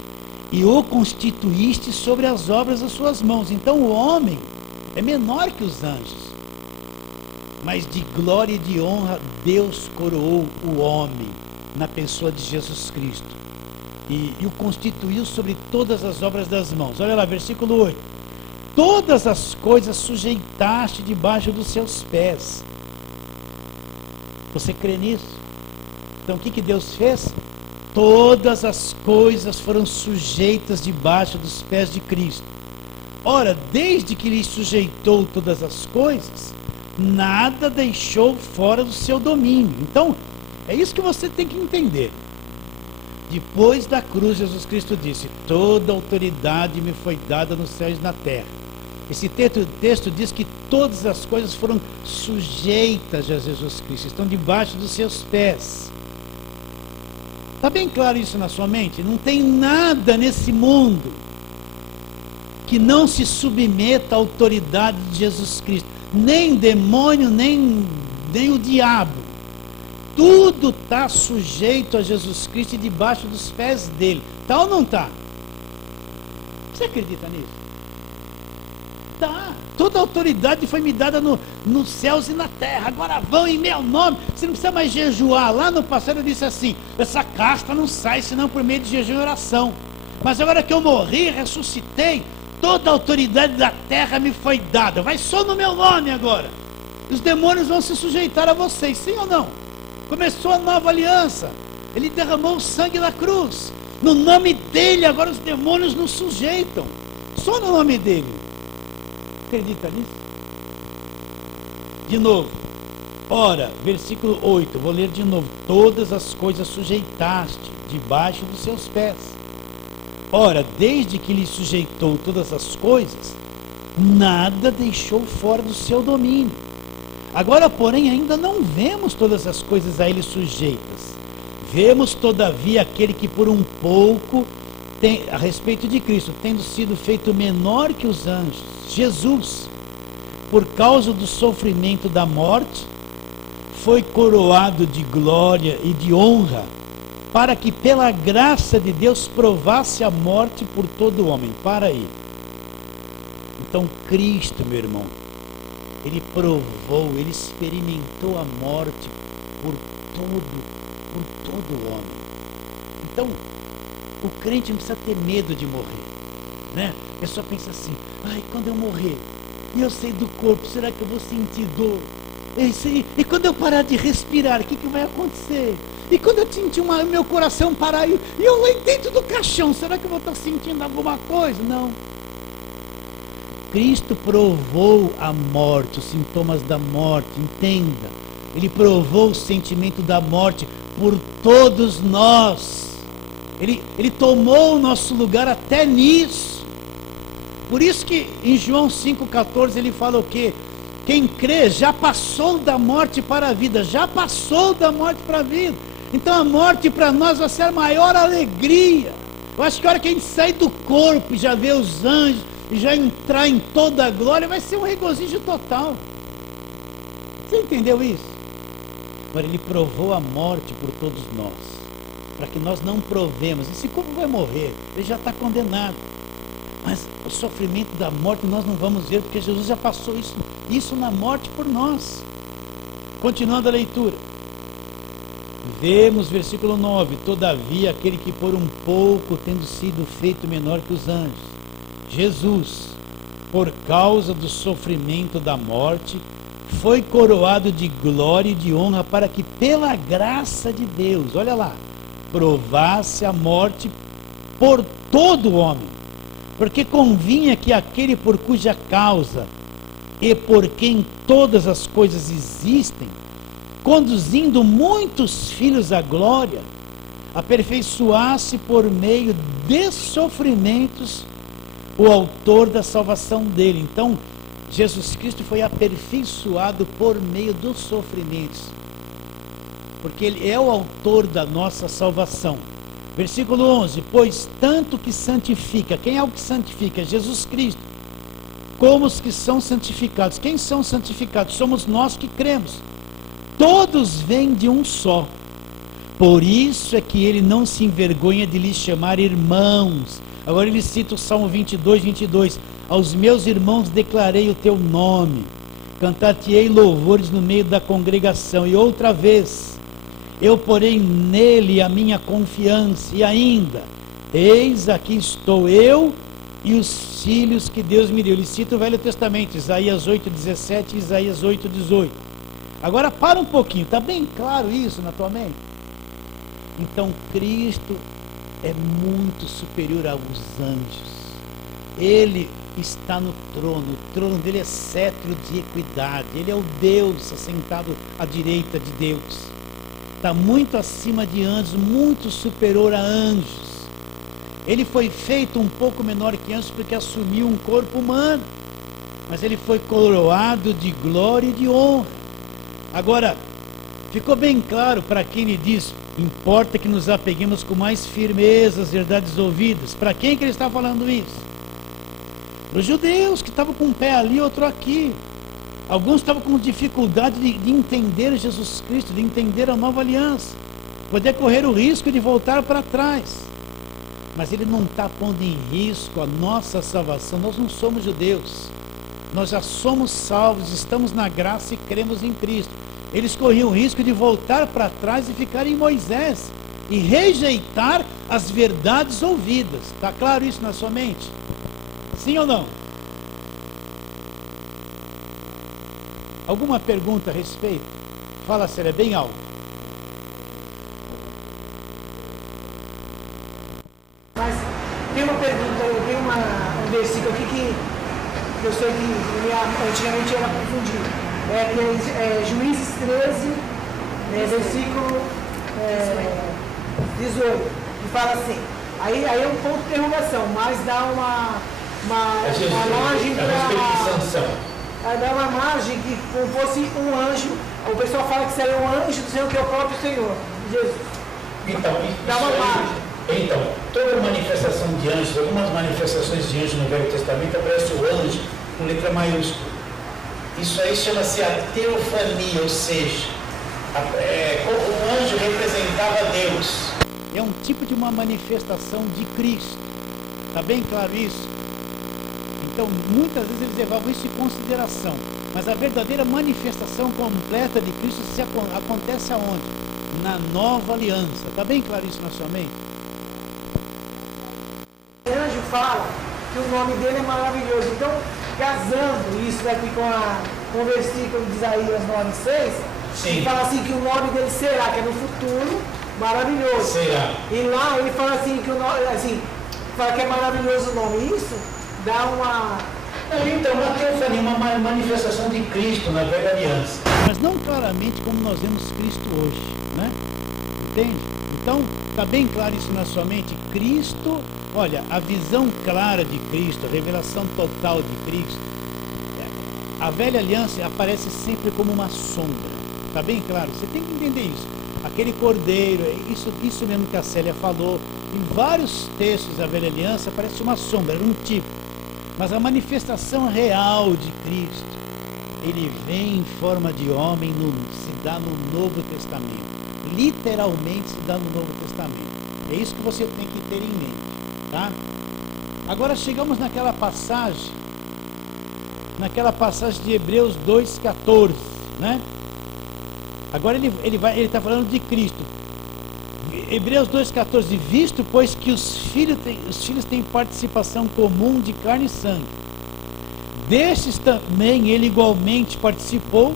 e o constituíste sobre as obras das suas mãos. Então o homem é menor que os anjos, mas de glória e de honra Deus coroou o homem na pessoa de Jesus Cristo, e o constituiu sobre todas as obras das mãos. Olha lá, versículo 8. Todas as coisas sujeitaste debaixo dos seus pés. Você crê nisso? Então o que Deus fez? Todas as coisas foram sujeitas debaixo dos pés de Cristo. Ora, desde que Ele sujeitou todas as coisas, nada deixou fora do seu domínio. Então, é isso que você tem que entender. Depois da cruz, Jesus Cristo disse: toda autoridade me foi dada nos céus e na terra. Esse texto diz que todas as coisas foram sujeitas a Jesus Cristo, estão debaixo dos seus pés. Está bem claro isso na sua mente? Não tem nada nesse mundo que não se submeta à autoridade de Jesus Cristo. Nem demônio, nem o diabo. Tudo está sujeito a Jesus Cristo e debaixo dos pés dele. Está ou não está? Você acredita nisso? Tá. Toda a autoridade foi me dada nos céus e na terra. Agora vão em meu nome. Você não precisa mais jejuar. Lá no passado eu disse assim: essa casta não sai senão por meio de jejum e oração. Mas agora que eu morri, ressuscitei, toda a autoridade da terra me foi dada. Vai só no meu nome agora. Os demônios vão se sujeitar a vocês, sim ou não? Começou a nova aliança. Ele derramou o sangue na cruz. No nome dele, agora os demônios nos sujeitam. Só no nome dele. Acredita nisso? De novo. Ora, versículo 8, vou ler de novo. Todas as coisas sujeitaste debaixo dos seus pés. Ora, desde que lhe sujeitou todas as coisas, nada deixou fora do seu domínio. Agora, porém, ainda não vemos todas as coisas a ele sujeitas. Vemos, todavia, aquele que por um pouco, a respeito de Cristo, tendo sido feito menor que os anjos, Jesus, por causa do sofrimento da morte, foi coroado de glória e de honra, para que pela graça de Deus provasse a morte por todo homem. Para aí. Então Cristo, meu irmão, ele provou, ele experimentou a morte por todo homem. Então, o crente não precisa ter medo de morrer, né? A pessoa pensa assim: ai, quando eu morrer e eu sair do corpo, será que eu vou sentir dor? E quando eu parar de respirar, o que vai acontecer? E quando eu sentir meu coração parar e eu lá dentro do caixão, será que eu vou estar sentindo alguma coisa? Não. Cristo provou a morte, os sintomas da morte, entenda. Ele provou o sentimento da morte por todos nós. Ele tomou o nosso lugar até nisso. Por isso que em João 5,14 ele fala o quê? Quem crê já passou da morte para a vida, já passou da morte para a vida. Então a morte para nós vai ser a maior alegria. Eu acho que a hora que a gente sair do corpo e já ver os anjos, e já entrar em toda a glória, vai ser um regozijo total. Você entendeu isso? Agora ele provou a morte por todos nós, para que nós não provemos. Esse corpo vai morrer, ele já está condenado. Mas o sofrimento da morte nós não vamos ver, porque Jesus já passou isso na morte por nós. Continuando a leitura. Vemos, versículo 9: todavia aquele que por um pouco, tendo sido feito menor que os anjos, Jesus, por causa do sofrimento da morte, foi coroado de glória e de honra, para que pela graça de Deus, olha lá, provasse a morte por todo homem. Porque convinha que aquele por cuja causa e por quem todas as coisas existem, conduzindo muitos filhos à glória, aperfeiçoasse por meio de sofrimentos o autor da salvação dele. Então, Jesus Cristo foi aperfeiçoado por meio dos sofrimentos, porque ele é o autor da nossa salvação. Versículo 11: pois tanto que santifica, quem é o que santifica? Jesus Cristo. Como os que são santificados. Quem são santificados? Somos nós que cremos. Todos vêm de um só. Por isso é que ele não se envergonha de lhes chamar irmãos. Agora ele cita o Salmo 22. Aos meus irmãos declarei o teu nome, cantar-te-ei louvores no meio da congregação. E outra vez: eu porei nele a minha confiança. E ainda: eis aqui estou eu e os filhos que Deus me deu. Ele cita o Velho Testamento, Isaías 8,17 e Isaías 8,18. Agora para um pouquinho, está bem claro isso na tua mente? Então Cristo é muito superior aos anjos. Ele está no trono, o trono dele é cetro de equidade. Ele é o Deus assentado à direita de Deus. Está muito acima de anjos, muito superior a anjos. Ele foi feito um pouco menor que anjos porque assumiu um corpo humano, mas ele foi coroado de glória e de honra. Agora, ficou bem claro para quem ele diz: importa que nos apeguemos com mais firmeza às verdades ouvidas. Para quem que ele está falando isso? Para os judeus que estavam com um pé ali, outro aqui. Alguns estavam com dificuldade de entender Jesus Cristo, de entender a nova aliança, poder correr o risco de voltar para trás. Mas ele não está pondo em risco a nossa salvação. Nós não somos judeus, nós já somos salvos, estamos na graça e cremos em Cristo. Eles corriam o risco de voltar para trás e ficar em Moisés e rejeitar as verdades ouvidas. Está claro isso na sua mente? Sim ou não? Alguma pergunta a respeito? Fala, Célia, bem alto. Mas tem uma pergunta, tem um versículo aqui que eu sei que antigamente era confundido. Juízes 13, versículo 18, que fala assim. Aí é um ponto de interrogação, mas dá uma margem para... Dá uma margem que como fosse um anjo, o pessoal fala que seria um anjo dizendo que é o próprio Senhor, Jesus. Então, dá uma margem. Então, toda manifestação de anjos, algumas manifestações de anjos no Velho Testamento aparece o anjo com letra maiúscula. Isso aí chama-se a teofania, ou seja, o anjo representava Deus. É um tipo de uma manifestação de Cristo. Está bem claro isso? Então, muitas vezes eles levavam isso em consideração. Mas a verdadeira manifestação completa de Cristo acontece aonde? Na nova aliança. Está bem claro isso na sua mente? O anjo fala que o nome dele é maravilhoso. Então, casando isso daqui com o versículo de Isaías 9,6, ele fala assim que o nome dele será, que é no futuro, maravilhoso. Será. E lá ele fala assim que o nome, assim, fala que é maravilhoso o nome. Isso dá uma... Então, uma teofania, uma manifestação de Cristo na velha aliança. Mas não claramente como nós vemos Cristo hoje, né? Entende? Então, está bem claro isso na sua mente? Cristo, olha, a visão clara de Cristo, a revelação total de Cristo, a velha aliança aparece sempre como uma sombra. Está bem claro? Você tem que entender isso. Aquele cordeiro, isso mesmo que a Célia falou, em vários textos da velha aliança aparece uma sombra, era um tipo. Mas a manifestação real de Cristo, ele vem em forma de homem, se dá no Novo Testamento. Literalmente se dá no Novo Testamento. É isso que você tem que ter em mente, tá? Agora chegamos naquela passagem de Hebreus 2,14, né? Agora ele está falando de Cristo. Hebreus 2,14, visto pois que os filhos têm participação comum de carne e sangue, destes também ele igualmente participou,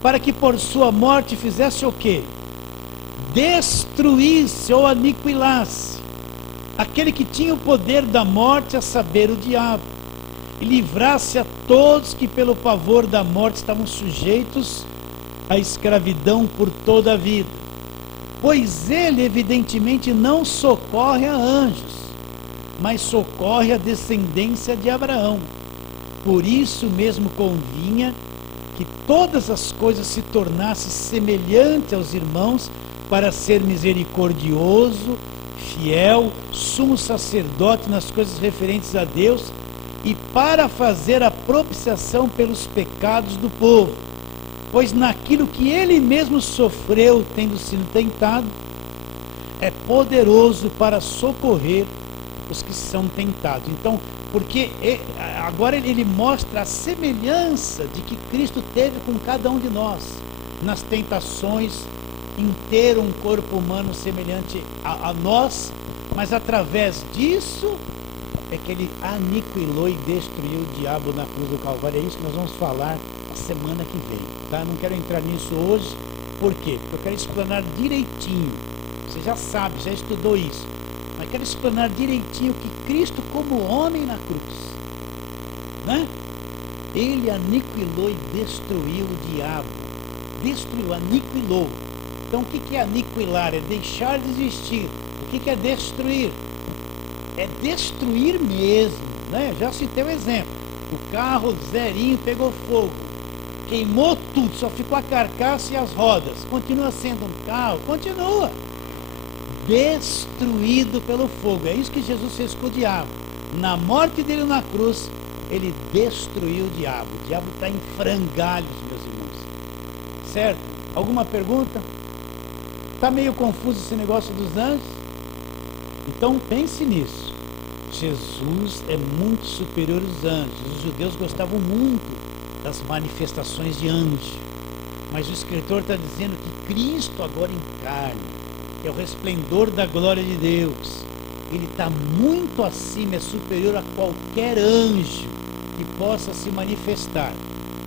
para que por sua morte fizesse o quê? Destruísse ou aniquilasse aquele que tinha o poder da morte, a saber, o diabo, e livrasse a todos que pelo pavor da morte estavam sujeitos à escravidão por toda a vida. Pois ele evidentemente não socorre a anjos, mas socorre a descendência de Abraão. Por isso mesmo convinha que todas as coisas se tornassem semelhantes aos irmãos, para ser misericordioso, fiel, sumo sacerdote nas coisas referentes a Deus, e para fazer a propiciação pelos pecados do povo. Pois naquilo que ele mesmo sofreu, tendo sido tentado, é poderoso para socorrer os que são tentados. Então, porque agora ele mostra a semelhança de que Cristo teve com cada um de nós, nas tentações, em ter um corpo humano semelhante a nós, mas através disso é que ele aniquilou e destruiu o diabo na cruz do Calvário. É isso que nós vamos falar a semana que vem, tá? Não quero entrar nisso hoje, por quê? Porque eu quero explanar direitinho. Você já sabe, já estudou isso, mas quero explanar direitinho que Cristo, como homem na cruz, né? Ele aniquilou e destruiu o diabo. Destruiu, aniquilou. Então o que é aniquilar? É deixar de existir. O que é destruir? É destruir mesmo, né? Já citei o exemplo. O carro zerinho pegou fogo, queimou tudo, só ficou a carcaça e as rodas. Continua sendo um carro? Continua. Destruído pelo fogo. É isso que Jesus fez com o diabo. Na morte dele na cruz, ele destruiu o diabo. O diabo está em frangalhos, meus irmãos. Certo? Alguma pergunta? Está meio confuso esse negócio dos anjos? Então pense nisso. Jesus é muito superior aos anjos. Os judeus gostavam muito das manifestações de anjo. Mas o escritor está dizendo que Cristo agora encarna, que é o resplendor da glória de Deus. Ele está muito acima, é superior a qualquer anjo que possa se manifestar.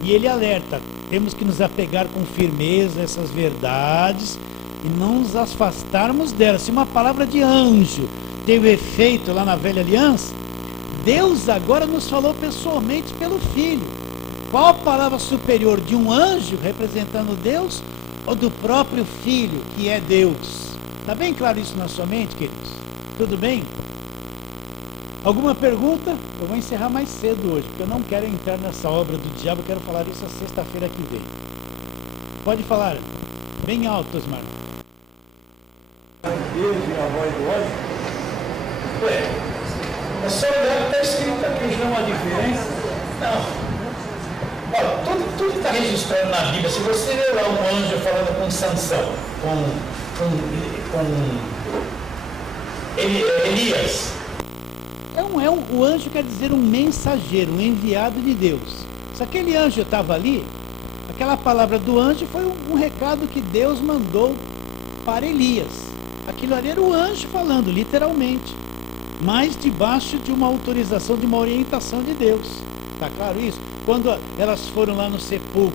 E ele alerta, temos que nos apegar com firmeza a essas verdades e não nos afastarmos delas. Se uma palavra de anjo teve efeito lá na velha aliança, Deus agora nos falou pessoalmente pelo Filho. Qual a palavra superior, de um anjo representando Deus ou do próprio Filho, que é Deus? Está bem claro isso na sua mente, queridos? Tudo bem? Alguma pergunta? Eu vou encerrar mais cedo hoje, porque eu não quero entrar nessa obra do diabo, eu quero falar isso a sexta-feira que vem. Pode falar, bem alto, Osmar. A voz do anjo? Ué, é só olhar, está escrito aqui, não há diferença? Não. Olha, tudo está registrado na Bíblia. Se você ler lá um anjo falando com Sansão, com Elias. O anjo quer dizer um mensageiro, um enviado de Deus. Se aquele anjo estava ali, aquela palavra do anjo foi um recado que Deus mandou para Elias. Aquilo ali era o anjo falando, literalmente, mas debaixo de uma autorização, de uma orientação de Deus. Está claro isso? Quando elas foram lá no sepulcro,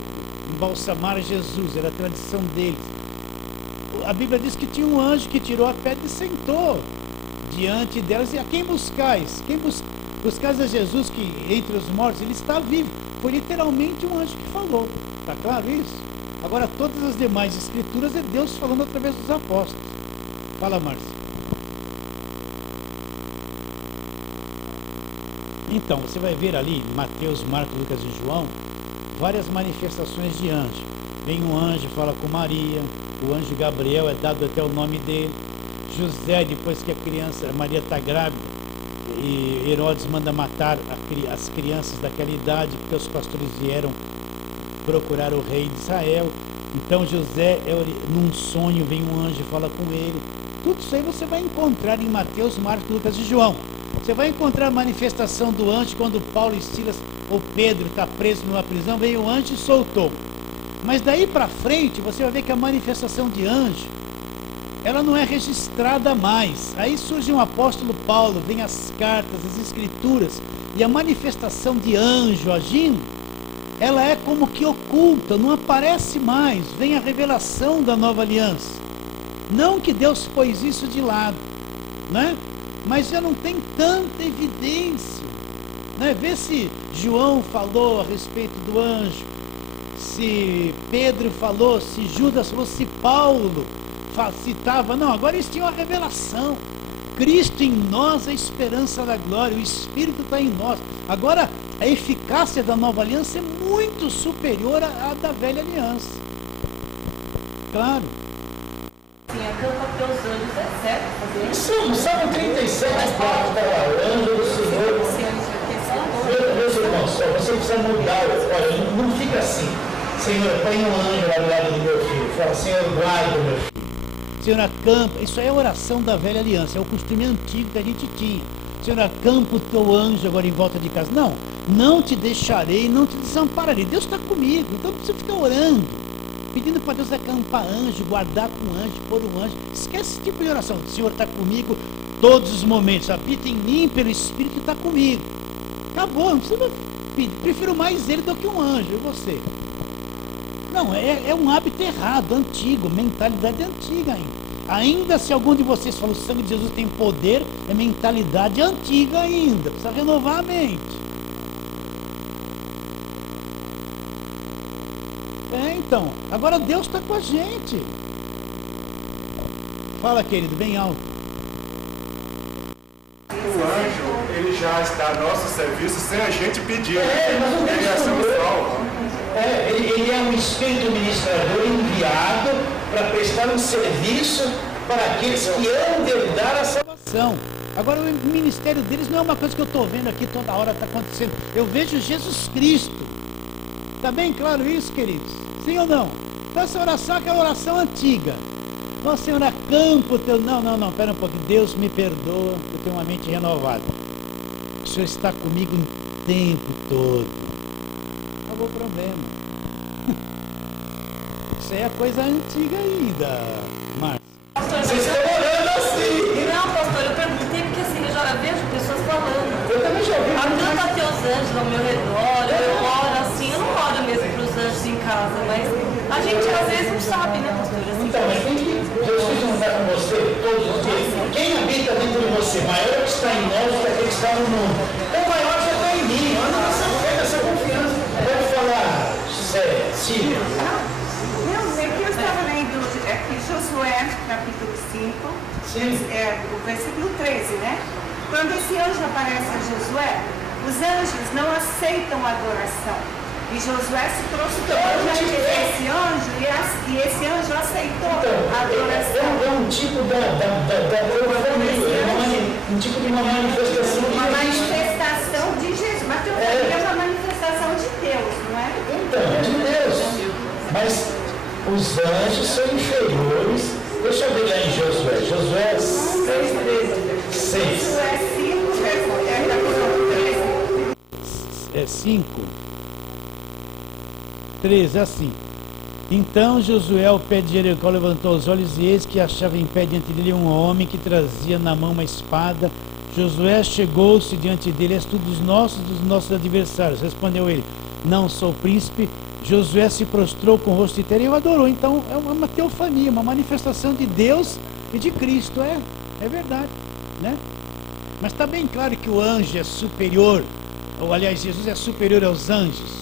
embalsamar Jesus, era a tradição deles. A Bíblia diz que tinha um anjo que tirou a pedra e sentou diante delas. E a quem buscais? Buscais a Jesus, que entre os mortos ele está vivo. Foi literalmente um anjo que falou. Está claro isso? Agora, todas as demais escrituras é Deus falando através dos apóstolos. Fala, Márcio. Então, você vai ver ali, Mateus, Marcos, Lucas e João, várias manifestações de anjo. Vem um anjo, fala com Maria, o anjo Gabriel é dado até o nome dele. José, depois que Maria está grávida, e Herodes manda matar as crianças daquela idade, porque os pastores vieram procurar o rei de Israel. Então José, num sonho, vem um anjo e fala com ele. Tudo isso aí você vai encontrar em Mateus, Marcos, Lucas e João. Você vai encontrar a manifestação do anjo quando Paulo e Silas, ou Pedro, está preso numa prisão, veio o anjo e soltou. Mas daí para frente, você vai ver que a manifestação de anjo, ela não é registrada mais. Aí surge um apóstolo Paulo, vem as cartas, as escrituras, e a manifestação de anjo agindo, ela é como que oculta, não aparece mais. Vem a revelação da nova aliança. Não que Deus pôs isso de lado, né? Mas já não tem tanta evidência, né? Vê se João falou a respeito do anjo, se Pedro falou, se Judas falou, se Paulo citava. Não, agora eles tinham a revelação. Cristo em nós, a esperança da glória, o Espírito está em nós. Agora, a eficácia da nova aliança é muito superior à da velha aliança. Claro. Sim, acampa teus anjos, é certo fazer isso? Sim, Salmo 37, anjo do Senhor. Meus irmãos, você precisa mudar. Olha, não fica assim. Senhor, põe um anjo lá do lado do meu filho. Fala, Senhor, guarda o meu filho. Senhor, acampa. Isso é a oração da velha aliança, é o costume antigo que a gente tinha. Senhor, acampa o teu anjo agora em volta de casa. Não, não te deixarei, não te desampararei. Deus está comigo, então não precisa ficar orando, pedindo para Deus acampar anjo, guardar com anjo, pôr um anjo. Esquece esse tipo de oração. O Senhor está comigo todos os momentos. Habita em mim pelo Espírito, está comigo. Acabou, não precisa pedir. Prefiro mais ele do que um anjo, e você? Não, é um hábito errado, antigo, mentalidade antiga ainda. Ainda se algum de vocês fala, o sangue de Jesus tem poder, é mentalidade antiga ainda. Precisa renovar a mente. Então, agora Deus está com a gente. Fala, querido, bem alto. O anjo, ele já está a nosso serviço sem a gente pedir. Ele é salvo. Ele é um espírito ministrador enviado para prestar um serviço para aqueles que hão de herdar a salvação. Agora, o ministério deles não é uma coisa que eu estou vendo aqui toda hora, está acontecendo. Eu vejo Jesus Cristo. Está bem claro isso, queridos? Sim ou não? Então, essa oração é aquela oração antiga. Nossa Senhor, acampa o teu... Não, pera um pouquinho. Deus me perdoa, eu tenho uma mente renovada. O Senhor está comigo o tempo todo. Acabou o problema. Isso aí é coisa antiga ainda, Márcio. Vocês estão orando assim. Não, pastor, eu perguntei porque assim, eu já vejo pessoas falando. Eu também já ouvi. Acampa teus anjos ao meu redor, eu oro assim, eu não oro mesmo para os anjos em casa. casa, mas a gente às vezes não sabe, né, pastor? Assim, então, mas tem que Jesus não está com você todos os dias. Quem habita dentro de você? Maior é o que está em nós do que aquele que está no mundo. O maior já está em mim. Anda nessa fé, nessa confiança. Pode falar, Sílvia. Não, é que eu estava lendo aqui Josué, capítulo 5, o versículo 13, né? Quando esse anjo aparece a Josué, os anjos não aceitam a adoração. E Josué se prostrou diante desse anjo e esse anjo aceitou a adoração. É um tipo um tipo de uma manifestação de uma manifestação de Jesus. Mas teofania é uma manifestação de Deus, não é? Então, é de Deus. Mas os anjos são inferiores. Deixa eu ver lá em Josué. Josué 6. Josué 5, 13, assim. Então Josué, ao pé de Jericó, levantou os olhos e eis que achava em pé diante dele um homem que trazia na mão uma espada. Josué chegou-se diante dele: és tu dos nossos adversários? Respondeu ele: não sou príncipe. Josué se prostrou com o rosto em terra e o adorou. Então é uma teofania, uma manifestação de Deus e de Cristo. É verdade, né? Mas está bem claro que o anjo é superior, ou aliás, Jesus é superior aos anjos.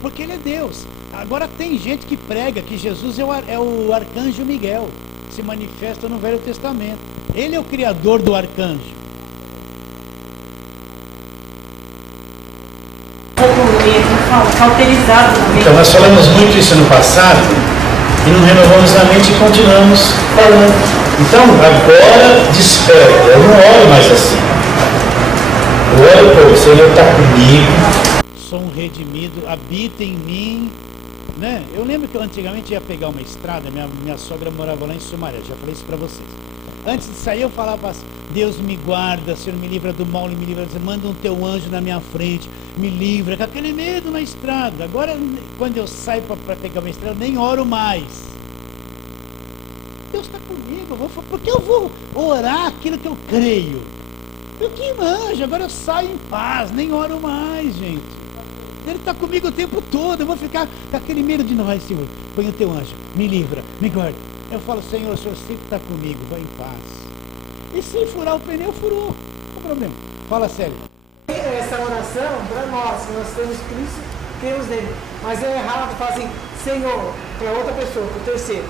Porque ele é Deus. Agora tem gente que prega que Jesus é o arcanjo Miguel, que se manifesta no Velho Testamento. Ele é o criador do arcanjo. Cauterizado também. Então nós falamos muito isso no passado e não renovamos a mente e continuamos falando. Então agora desperta. Eu não oro mais assim. Eu oro, pô, o Senhor está comigo. Sou um redimido, habita em mim, né? Eu lembro que eu antigamente ia pegar uma estrada, minha sogra morava lá em Sumaré, já falei isso para vocês. Antes de sair eu falava assim: Deus me guarda, Senhor me livra do mal, me livra, manda um teu anjo na minha frente, me livra, com aquele medo na estrada. Agora quando eu saio para pegar uma estrada, nem oro mais. Deus está comigo, porque eu vou orar aquilo que eu creio. Eu que anjo, agora eu saio em paz, nem oro mais, gente. Ele está comigo o tempo todo. Eu vou ficar com aquele medo de não, vai, Senhor, põe o teu anjo, me livra, me guarda. Eu falo: Senhor, o Senhor sempre está comigo, vai em paz. E se furar o pneu, furou, não tem problema. Fala sério. Essa oração, para nós, que nós temos Cristo, temos nele. Mas é errado falar assim: Senhor, para outra pessoa, para o terceiro,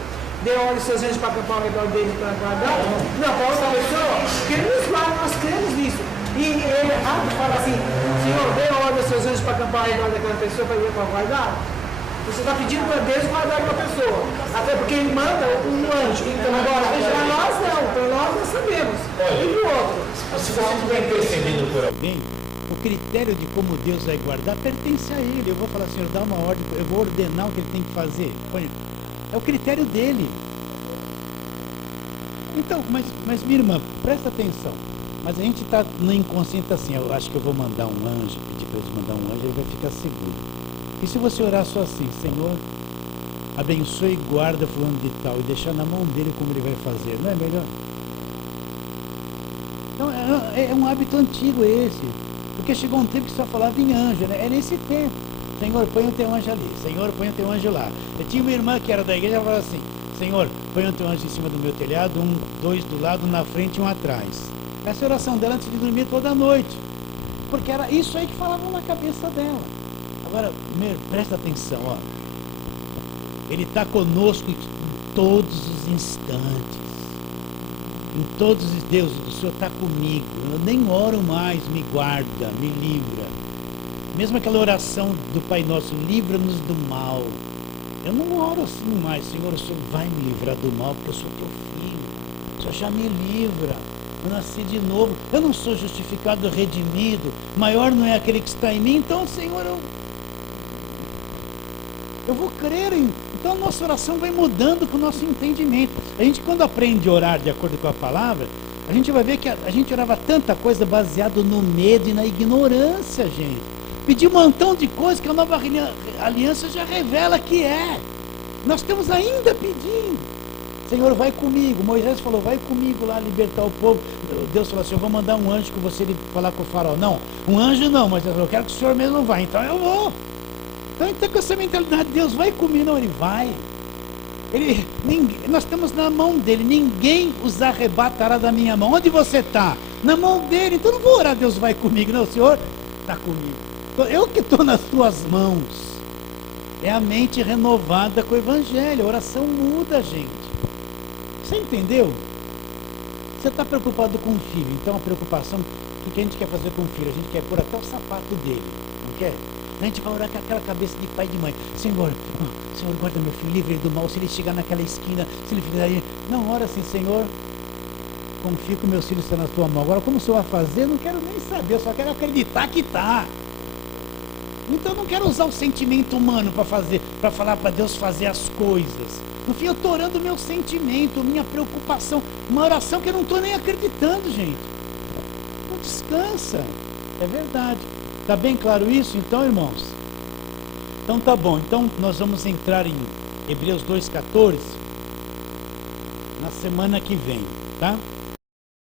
dê ordem aos seus anjos para acampar ao redor dele para guardar. Não, para outra pessoa, porque nos guarda, nós cremos nisso. E é errado falar assim: Senhor, dê ordem aos seus anjos para acampar ao redor daquela pessoa para guardar. Você está pedindo para Deus guardar uma pessoa, até porque Ele manda um anjo. Então agora, para nós não, para nós sabemos. E para o outro. Se você estiver percebido por alguém, o critério de como Deus vai guardar pertence a Ele. Eu vou falar: Senhor, dá uma ordem, eu vou ordenar o que Ele tem que fazer. É o critério dele. Então, mas minha irmã, presta atenção. Mas a gente está no inconsciente assim: eu acho que eu vou mandar um anjo, pedir para eles mandar um anjo, ele vai ficar seguro. E se você orar só assim: Senhor, abençoe e guarda fulano de tal, e deixar na mão dele como ele vai fazer, não é melhor? Então é um hábito antigo esse, porque chegou um tempo que só falava em anjo, né? É nesse tempo: Senhor, põe o teu anjo ali, Senhor, põe o teu anjo lá. Eu tinha uma irmã que era da igreja e falava assim: Senhor, põe o teu anjo em cima do meu telhado, dois do lado, um na frente e um atrás. Essa é a oração dela antes de dormir toda noite, porque era isso aí que falavam na cabeça dela. Agora, presta atenção, ó. Ele está conosco em todos os instantes. Em todos os Deus, o Senhor está comigo. Eu nem oro mais, me guarda, me livra. Mesmo aquela oração do Pai Nosso: livra-nos do mal. Eu não oro assim mais: Senhor, o Senhor vai me livrar do mal, porque eu sou teu filho. O Senhor já me livra. Eu nasci de novo. Eu não sou justificado, redimido. Maior não é aquele que está em mim. Então, Senhor, eu vou crer em... Então a nossa oração vai mudando com o nosso entendimento. A gente, quando aprende a orar de acordo com a palavra, a gente vai ver que a gente orava tanta coisa baseado no medo e na ignorância, gente. Pedir um montão de coisas que a nova aliança já revela que é. Nós estamos ainda pedindo: Senhor, vai comigo. Moisés falou: vai comigo lá libertar o povo. Deus falou assim: eu vou mandar um anjo com você falar com o faraó. Não, um anjo não, mas eu quero que o Senhor mesmo vá. Então eu vou. Então ele está com essa mentalidade, Deus vai comigo, não, ele vai. Nós estamos na mão dele, ninguém os arrebatará da minha mão. Onde você está? Na mão dele. Então não vou orar, Deus vai comigo. Não, o Senhor está comigo. Eu que estou nas tuas mãos. É a mente renovada com o Evangelho. A oração muda, gente. Você entendeu? Você está preocupado com o filho. Então a preocupação, o que a gente quer fazer com o filho? A gente quer pôr até o sapato dele. Não quer? A gente vai orar com aquela cabeça de pai e de mãe. Senhor, Senhor, guarda meu filho, livre ele do mal. Se ele chegar naquela esquina, se ele fizer aí. Não, ora assim, Senhor, confio que o meu filho está na tua mão. Agora, como o Senhor vai fazer, não quero nem saber. Eu só quero acreditar que está. Então, eu não quero usar o sentimento humano para falar para Deus fazer as coisas. No fim, eu estou orando o meu sentimento, minha preocupação. Uma oração que eu não estou nem acreditando, gente. Não descansa. É verdade. Está bem claro isso, então, irmãos? Então tá bom. Então nós vamos entrar em Hebreus 2,14 na semana que vem, tá?